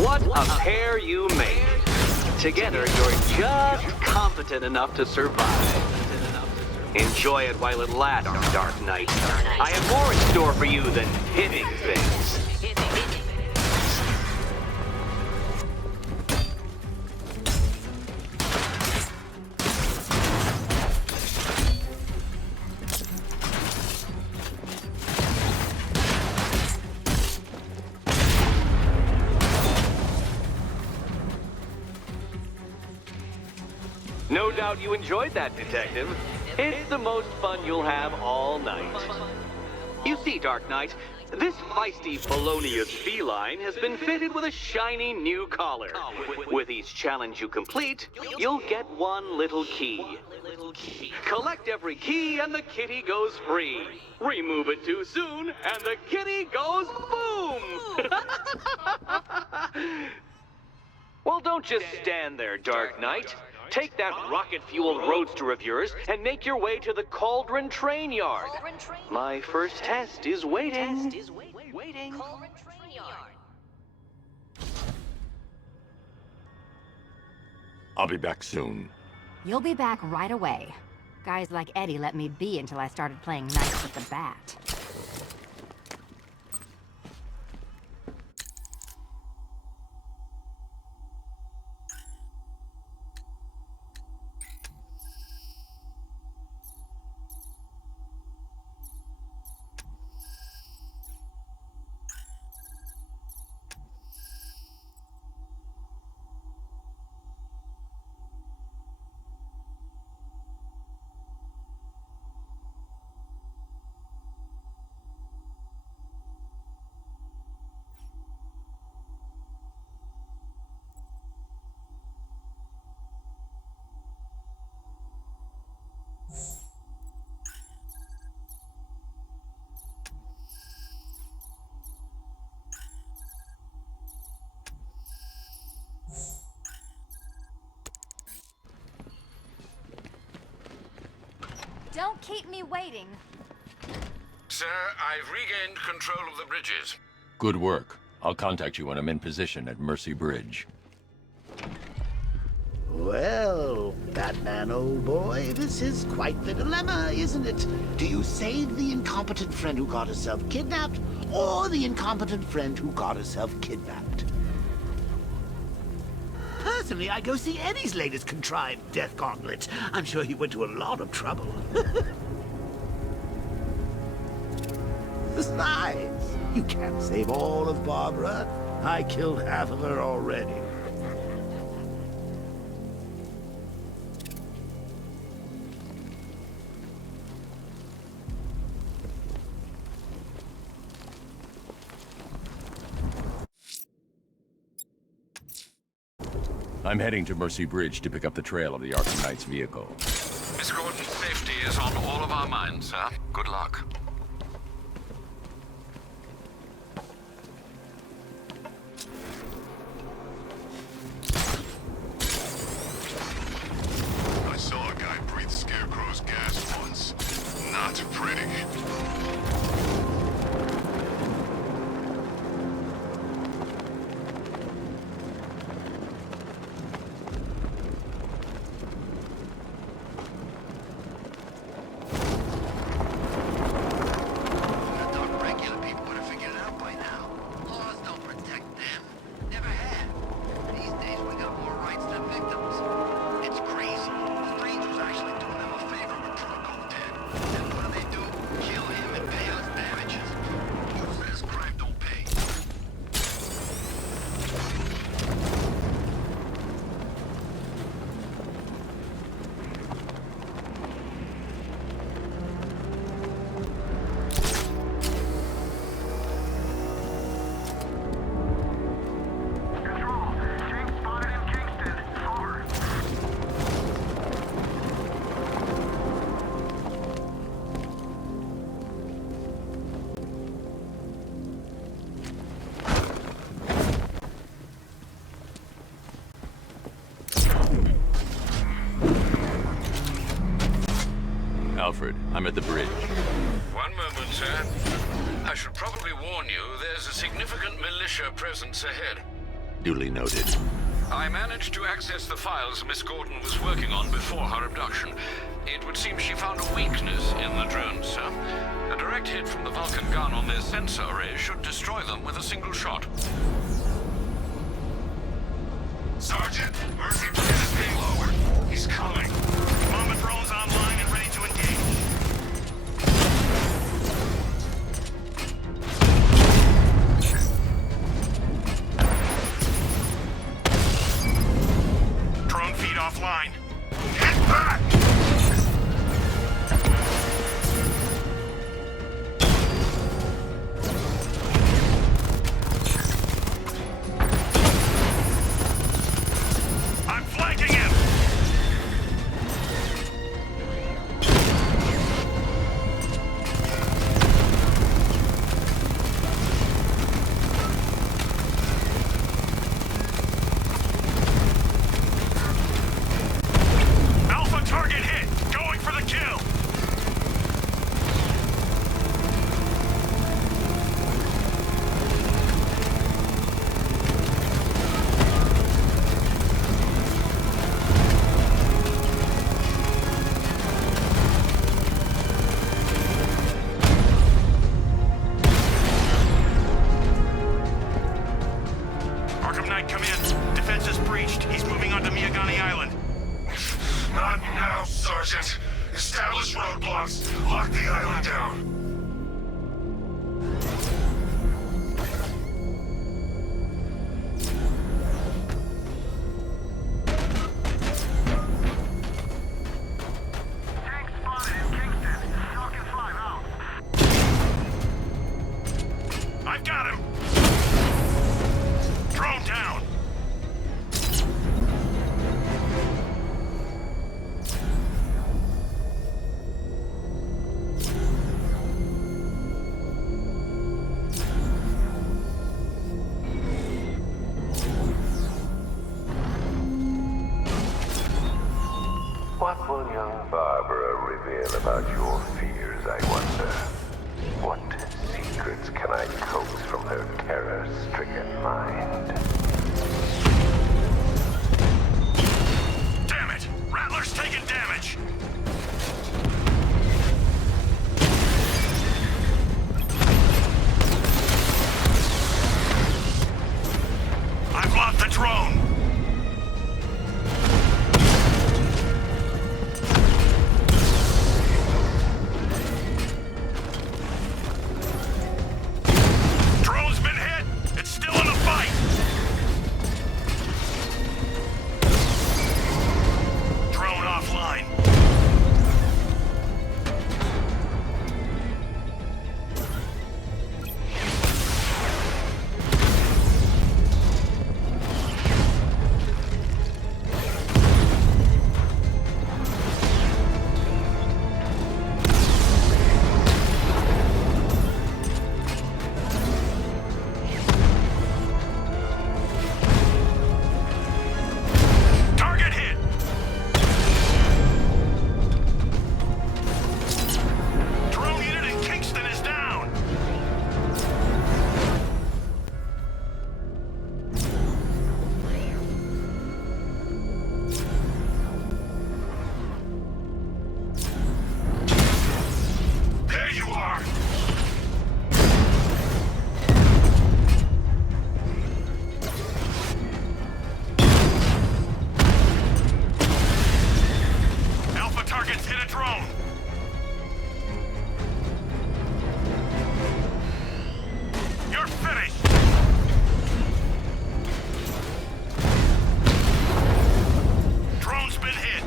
What a pair you make. Together, you're just competent enough to survive. Enjoy it while it lasts, Dark Knight. I have more in store for you than hitting things. No doubt you enjoyed that, Detective. It's the most fun you'll have all night. You see, Dark Knight, this feisty felonious feline has been fitted with a shiny new collar. With each challenge you complete, you'll get one little key. Collect every key and the kitty goes free. Remove it too soon and the kitty goes boom! Well, don't just stand there, Dark Knight. Take that rocket-fueled roadster of yours and make your way to the Cauldron Train Yard. My first test is waiting. I'll be back soon. You'll be back right away. Guys like Eddie let me be until I started playing nice with the bat. Don't keep me waiting. Sir, I've regained control of the bridges. Good work. I'll contact you when I'm in position at Mercy Bridge. Well, Batman, old boy, this is quite the dilemma, isn't it? Do you save the incompetent friend who got herself kidnapped, or the incompetent friend who got herself kidnapped? Personally, I'd go see Eddie's latest contrived death gauntlet. I'm sure he went to a lot of trouble. Besides, you can't save all of Barbara. I killed half of her already. I'm heading to Mercy Bridge to pick up the trail of the Arkham Knight's vehicle. Miss Gordon's safety is on all of our minds, sir. Good luck. I saw a guy breathe Scarecrow's gas once. Not pretty. Alfred, I'm at the bridge. One moment, sir. I should probably warn you, there's a significant militia presence ahead. Duly noted. I managed to access the files Miss Gordon was working on before her abduction. It would seem she found a weakness in the drones, sir. A direct hit from the Vulcan gun on their sensor array should destroy them with a single shot. Sergeant, Mercy Bridge is being lowered. He's coming. Command drones online and ready to engage. Drone feed offline. Get back! I'm flanking him! Alpha target hit! Going for the kill! Arkham Knight, come in. Defense is breached. He's moving onto Miyagani Island. Not now, Sergeant. Establish roadblocks. Lock the island down. Tank spotted in Kingston. Falcon 5 out. I've got him. Drone down. What will young Barbara reveal about your fears, I wonder? What secrets can I coax from her terror-stricken mind? damage. I've lost the drone. Drone's been hit. It's still in the fight. Drone offline. Target hit. Drone unit in Kingston is down. There you are. Alpha targets hit a drone. You're finished. Drone's been hit.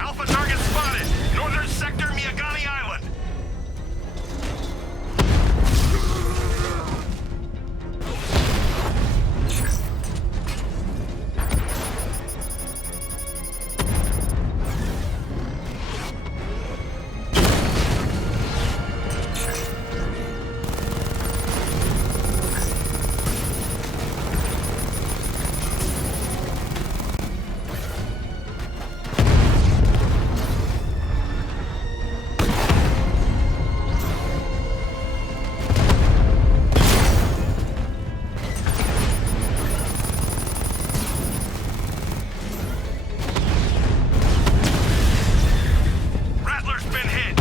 Alpha target spotted. Northern sector, Miyagani Island. Rattler's been hit.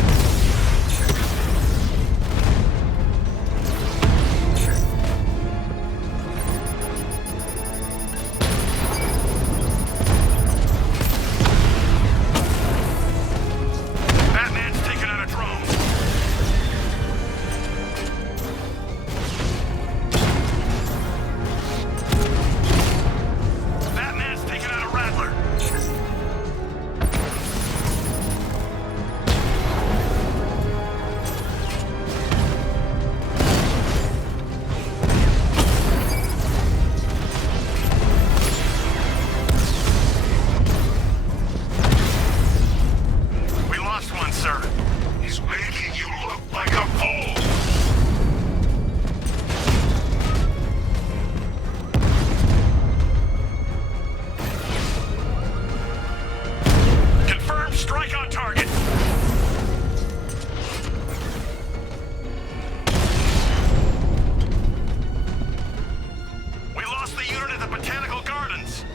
Batman's taken out a drone. Batman's taken out a Rattler. We lost one, sir. He's making you look like a fool! Confirmed strike on target. We lost the unit at the Botanical Gardens.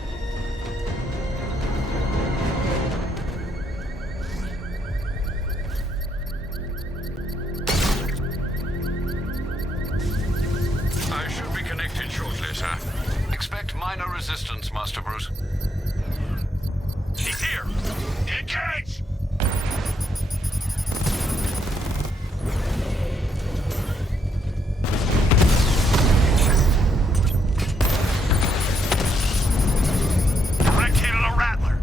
I should be connected shortly, sir. Expect minor resistance, Master Bruce. He's here. Engage! Direct hit on a Rattler.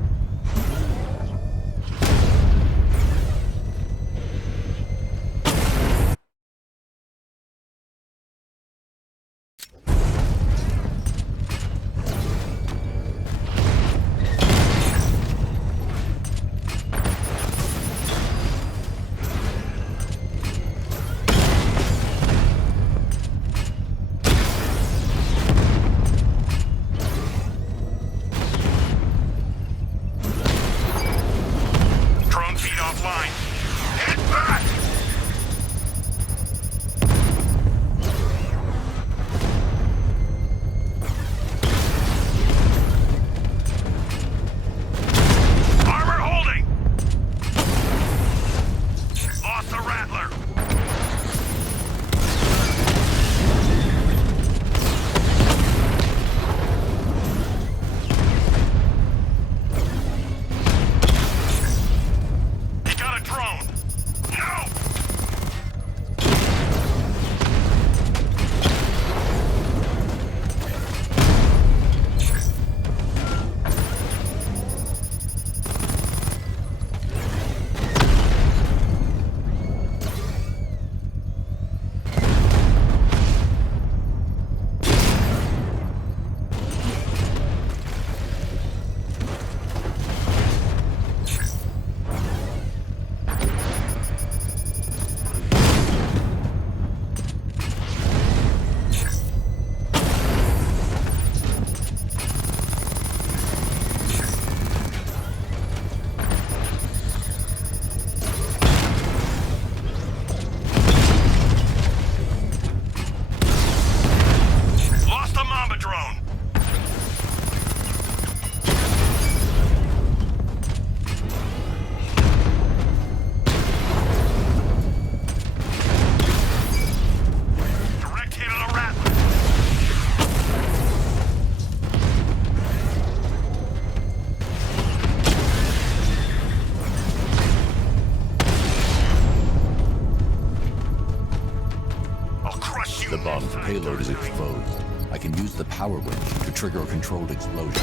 is exposed. I can use the power winch to trigger a controlled explosion.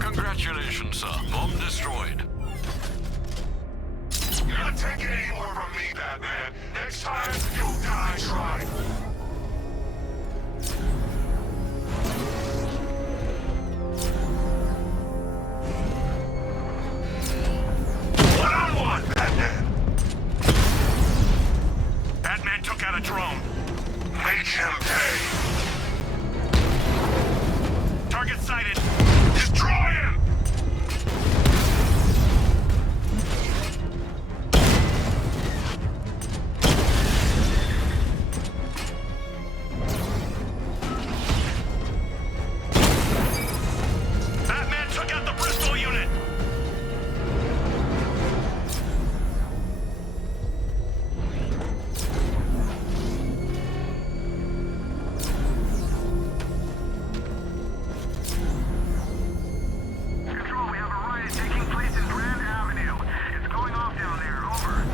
Congratulations, sir. Bomb destroyed. You're not taking any more from me, Batman. Next time, you'll die trying. One-on-one, Batman. Batman took out a drone. Make him pay. Target sighted. Destroy him! Batman took out the Bristol unit. Control, we have a riot taking place in Grand Avenue. It's going off down there. Over.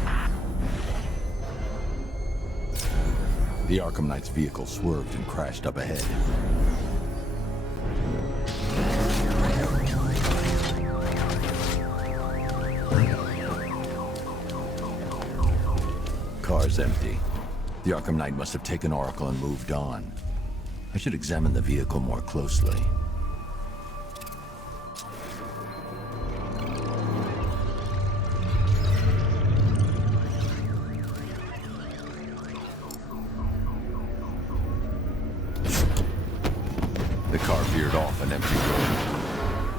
The Arkham Knight's vehicle swerved and crashed up ahead. Car's empty. The Arkham Knight must have taken Oracle and moved on. I should examine the vehicle more closely. The car veered off an empty road.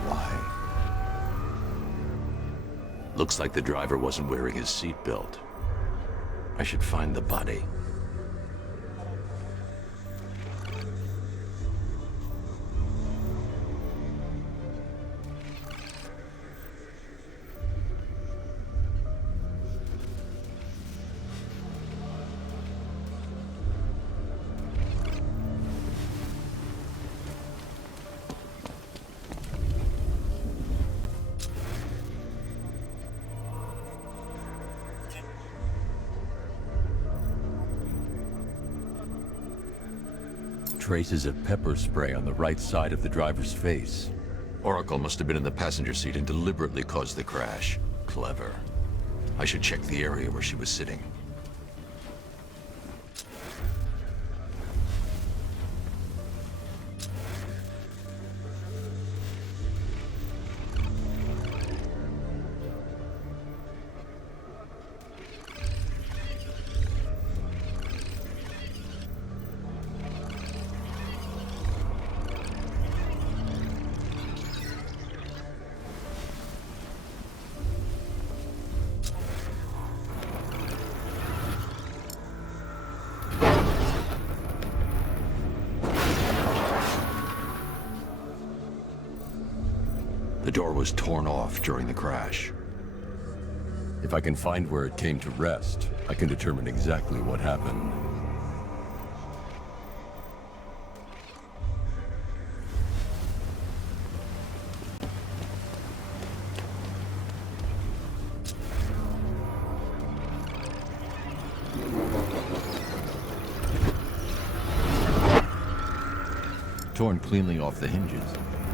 Why? Looks like the driver wasn't wearing his seatbelt. I should find the body. Traces of pepper spray on the right side of the driver's face. Oracle must have been in the passenger seat and deliberately caused the crash. Clever. I should check the area where she was sitting. The door was torn off during the crash. If I can find where it came to rest, I can determine exactly what happened. Torn cleanly off the hinges.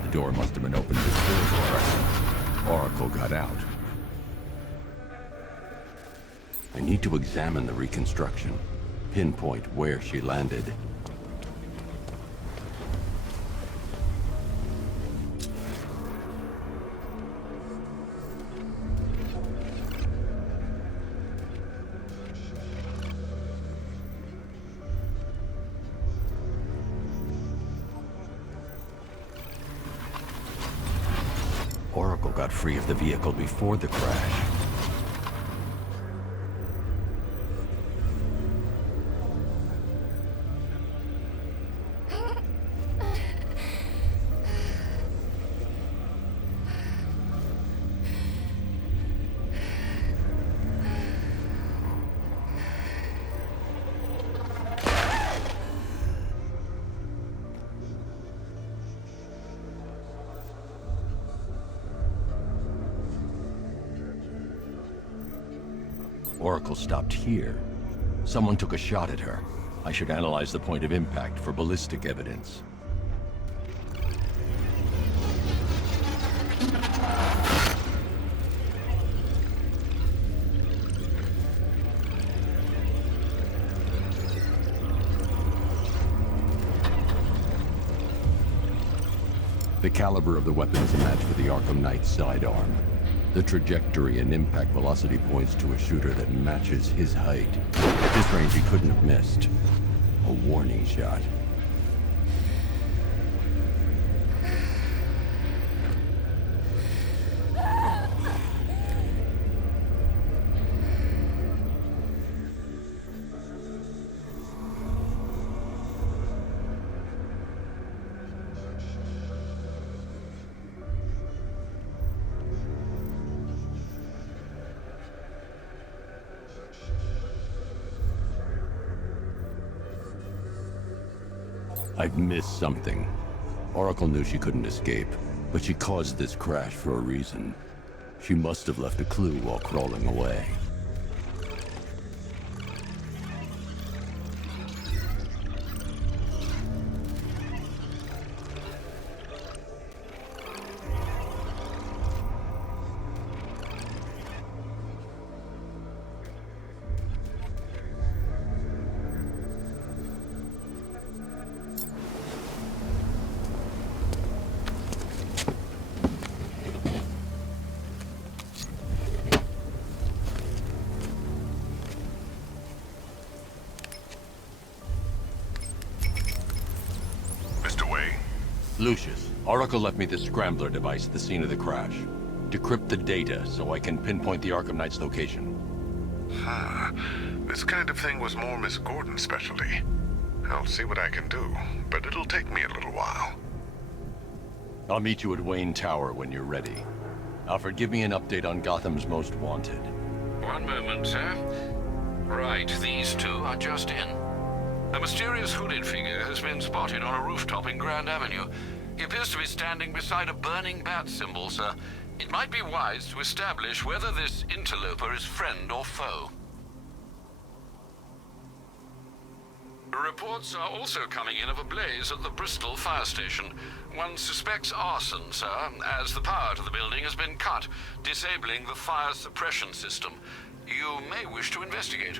The door must have been opened before Oracle got out. I need to examine the reconstruction, pinpoint where she landed. Oracle got free of the vehicle before the crash. Oracle stopped here. Someone took a shot at her. I should analyze the point of impact for ballistic evidence. The caliber of the weapon is a match for the Arkham Knight's sidearm. The trajectory and impact velocity points to a shooter that matches his height. At this range, he couldn't have missed. A warning shot. I've missed something. Oracle knew she couldn't escape, but she caused this crash for a reason. She must have left a clue while crawling away. Lucius, Oracle left me the scrambler device at the scene of the crash. Decrypt the data so I can pinpoint the Arkham Knight's location. This kind of thing was more Miss Gordon's specialty. I'll see what I can do, but it'll take me a little while. I'll meet you at Wayne Tower when you're ready. Alfred, give me an update on Gotham's Most Wanted. One moment, sir. Right, these two are just in. A mysterious hooded figure has been spotted on a rooftop in Grand Avenue. He appears to be standing beside a burning bat symbol, sir. It might be wise to establish whether this interloper is friend or foe. Reports are also coming in of a blaze at the Bristol fire station. One suspects arson, sir, as the power to the building has been cut, disabling the fire suppression system. You may wish to investigate.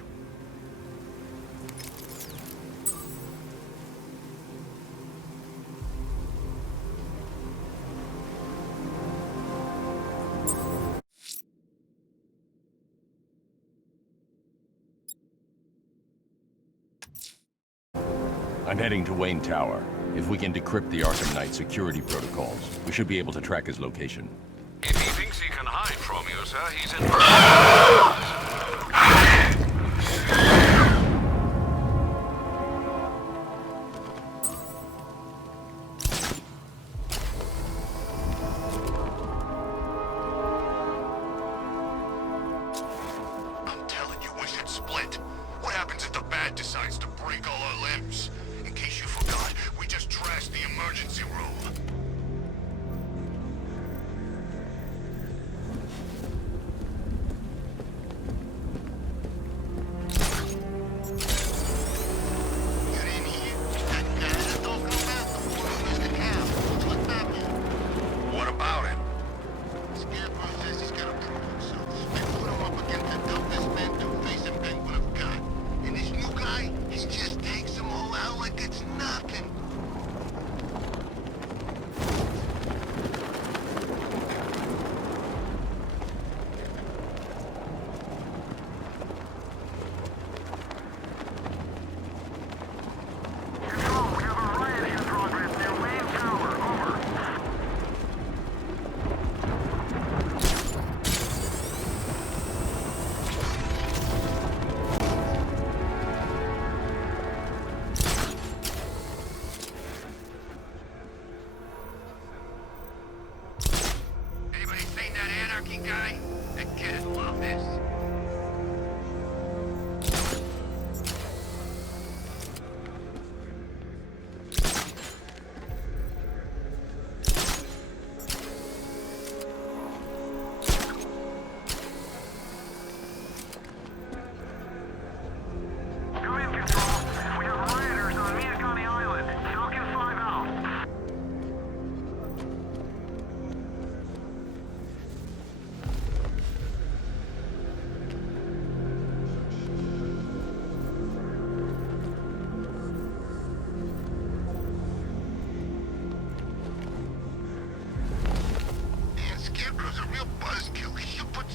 I'm heading to Wayne Tower. If we can decrypt the Arkham Knight security protocols, we should be able to track his location. If he thinks he can hide from you, sir, he's in... I'm telling you, we should split. What happens if the Bat decides to break all our limbs? In case you forgot, we just trashed the emergency room. What about it? Scarecrow says he's got a problem, so I put him up against the toughest man Two-Face and Penguin have got. And this new guy, he just takes them all out like it's nothing.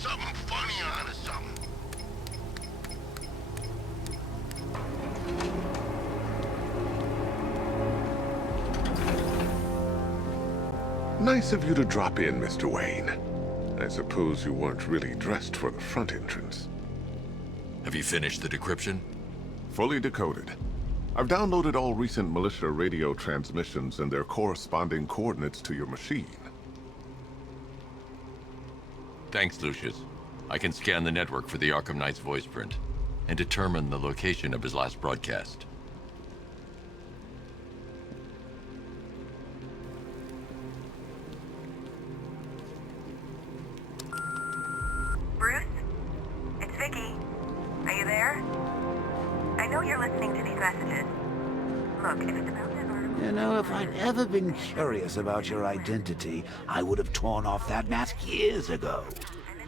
Something funny on or something. Nice of you to drop in, Mr. Wayne. I suppose you weren't really dressed for the front entrance. Have you finished the decryption? Fully decoded. I've downloaded all recent militia radio transmissions and their corresponding coordinates to your machine. Thanks, Lucius. I can scan the network for the Arkham Knight's voice print and determine the location of his last broadcast. Bruce? It's Vicky. Are you there? I know you're listening to these messages. Look, if it's about that article... You know, if I'd ever been curious about your identity, I would have torn off that mask years ago.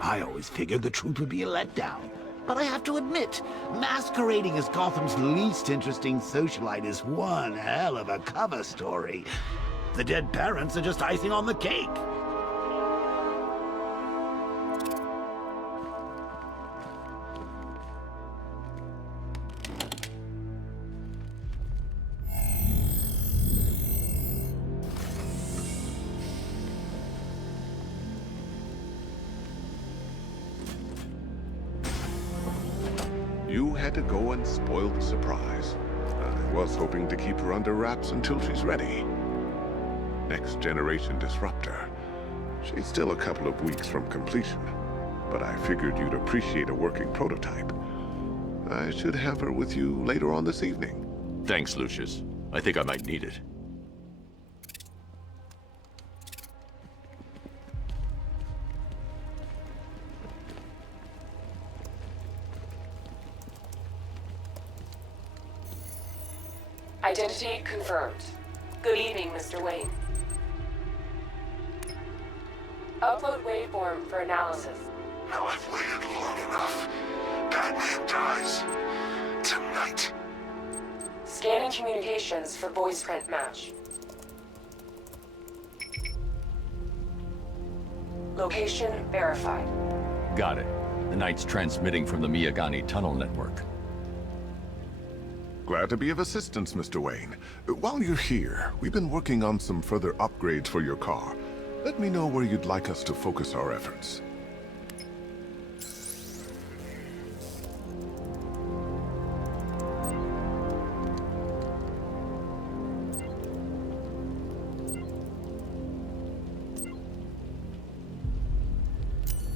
I always figured the truth would be a letdown. But I have to admit, masquerading as Gotham's least interesting socialite is one hell of a cover story. The dead parents are just icing on the cake. You had to go and spoil the surprise. I was hoping to keep her under wraps until she's ready. Next generation disruptor. She's still a couple of weeks from completion, but I figured you'd appreciate a working prototype. I should have her with you later on this evening. Thanks, Lucius. I think I might need it. Identity confirmed. Good evening, Mr. Wayne. Upload waveform for analysis. Now I've waited long enough. Batman dies. Tonight. Scanning communications for voice print match. Location verified. Got it. The Knight's transmitting from the Miyagani tunnel network. Glad to be of assistance, Mr. Wayne. While you're here, we've been working on some further upgrades for your car. Let me know where you'd like us to focus our efforts.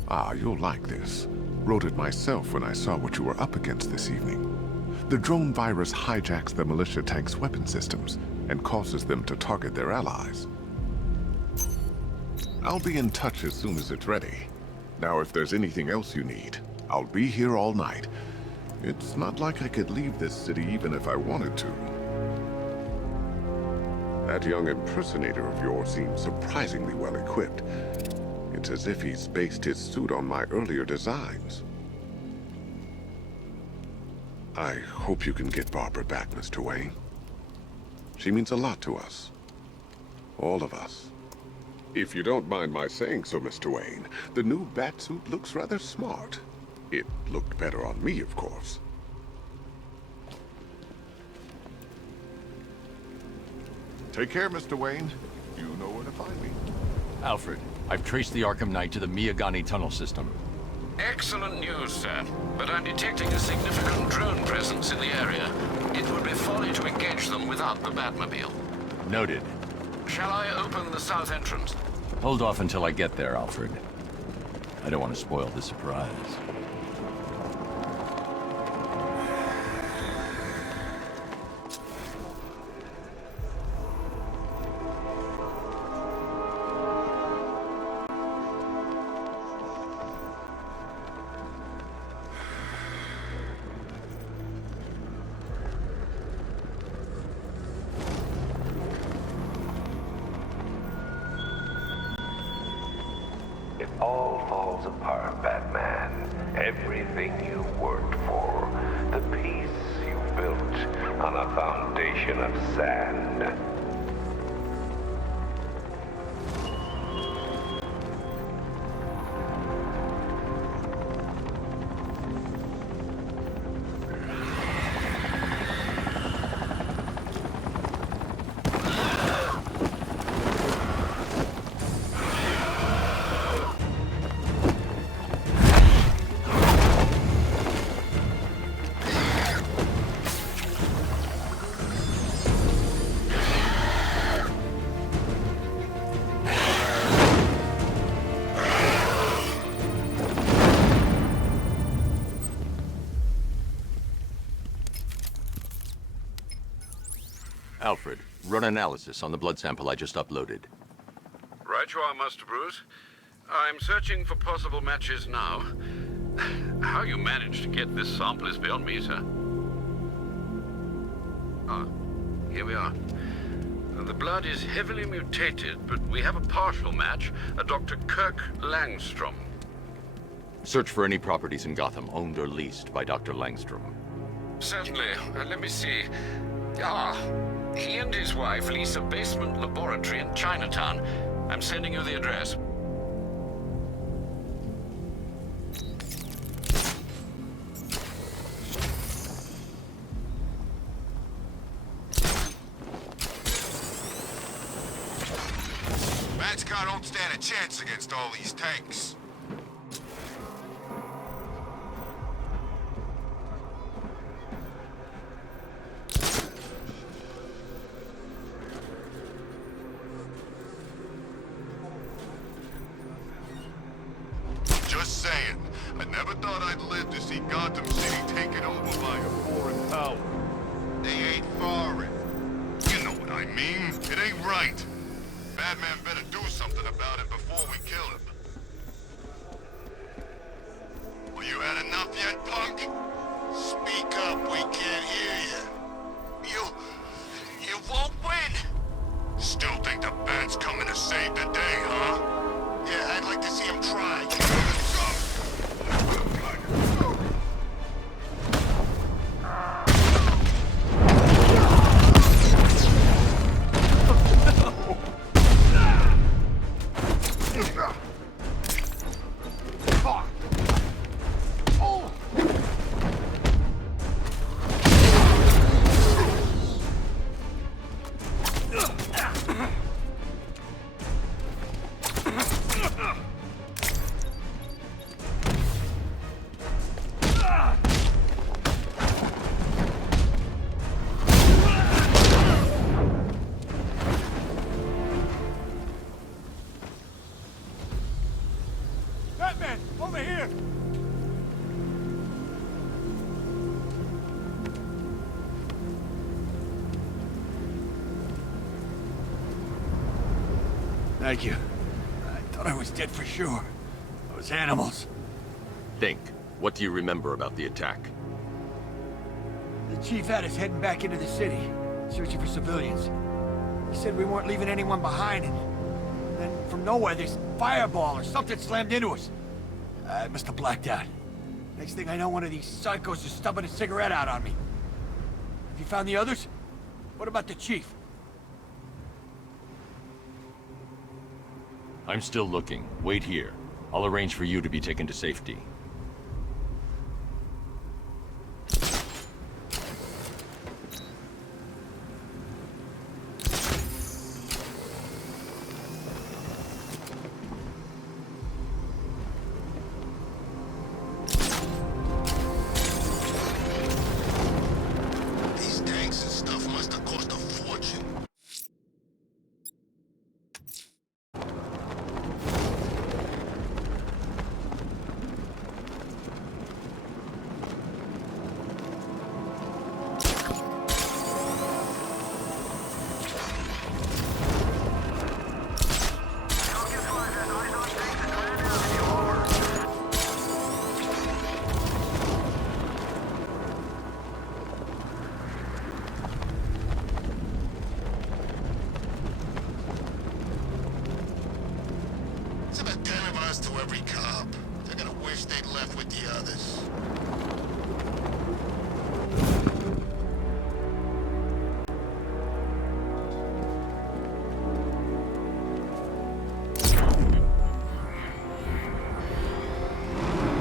Ah, you'll like this. Wrote it myself when I saw what you were up against this evening. The drone virus hijacks the militia tank's weapon systems and causes them to target their allies. I'll be in touch as soon as it's ready. Now, if there's anything else you need, I'll be here all night. It's not like I could leave this city even if I wanted to. That young impersonator of yours seems surprisingly well equipped. It's as if he's based his suit on my earlier designs. I hope you can get Barbra back, Mr. Wayne. She means a lot to us. All of us. If you don't mind my saying so, Mr. Wayne, the new Batsuit looks rather smart. It looked better on me, of course. Take care, Mr. Wayne. You know where to find me. Alfred, I've traced the Arkham Knight to the Miyagani tunnel system. Excellent news, sir. But I'm detecting a significant drone presence in the area. It would be folly to engage them without the Batmobile. Noted. Shall I open the south entrance? Hold off until I get there, Alfred. I don't want to spoil the surprise. It all falls apart, Batman. Everything you worked for. The peace you built on a foundation of sand. Alfred, run analysis on the blood sample I just uploaded. Right you are, Master Bruce. I'm searching for possible matches now. How you managed to get this sample is beyond me, sir. Ah, here we are. The blood is heavily mutated, but we have a partial match, a Dr. Kirk Langstrom. Search for any properties in Gotham owned or leased by Dr. Langstrom. Certainly. Let me see. Ah, he and his wife lease a basement laboratory in Chinatown. I'm sending you the address. Bad Scott don't stand a chance against all these tanks. Just saying. I never thought I'd live to see Gotham City taken over by a foreign power. They ain't foreign. You know what I mean. It ain't right. Batman better do something about it before we kill him. Well, you had enough yet, punk? Speak up, we can't hear you. You won't win! Still think the Bat's coming to save the day, huh? Yeah, I'd like to see him try. Batman, over here! Thank you. I thought I was dead for sure. Those animals. Think. What do you remember about the attack? The chief had us heading back into the city, searching for civilians. He said we weren't leaving anyone behind, and then from nowhere this fireball or something slammed into us. I must have blacked out. Next thing I know, one of these psychos is stubbing a cigarette out on me. Have you found the others? What about the chief? I'm still looking. Wait here. I'll arrange for you to be taken to safety. These tanks and stuff must have cost a fortune. It's about 10 of us to every cop. They're gonna wish they'd left with the others.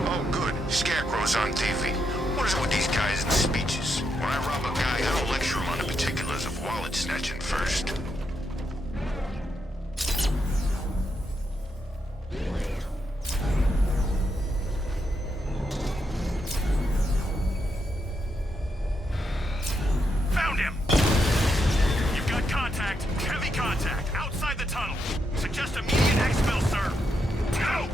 Oh, good. Scarecrow's on TV. What is it with these guys and speeches? When I rob a guy, I don't lecture him on the particulars of wallet snatching first. Found him! You've got contact. Heavy contact. Outside the tunnel. Suggest immediate exfil, sir. Go!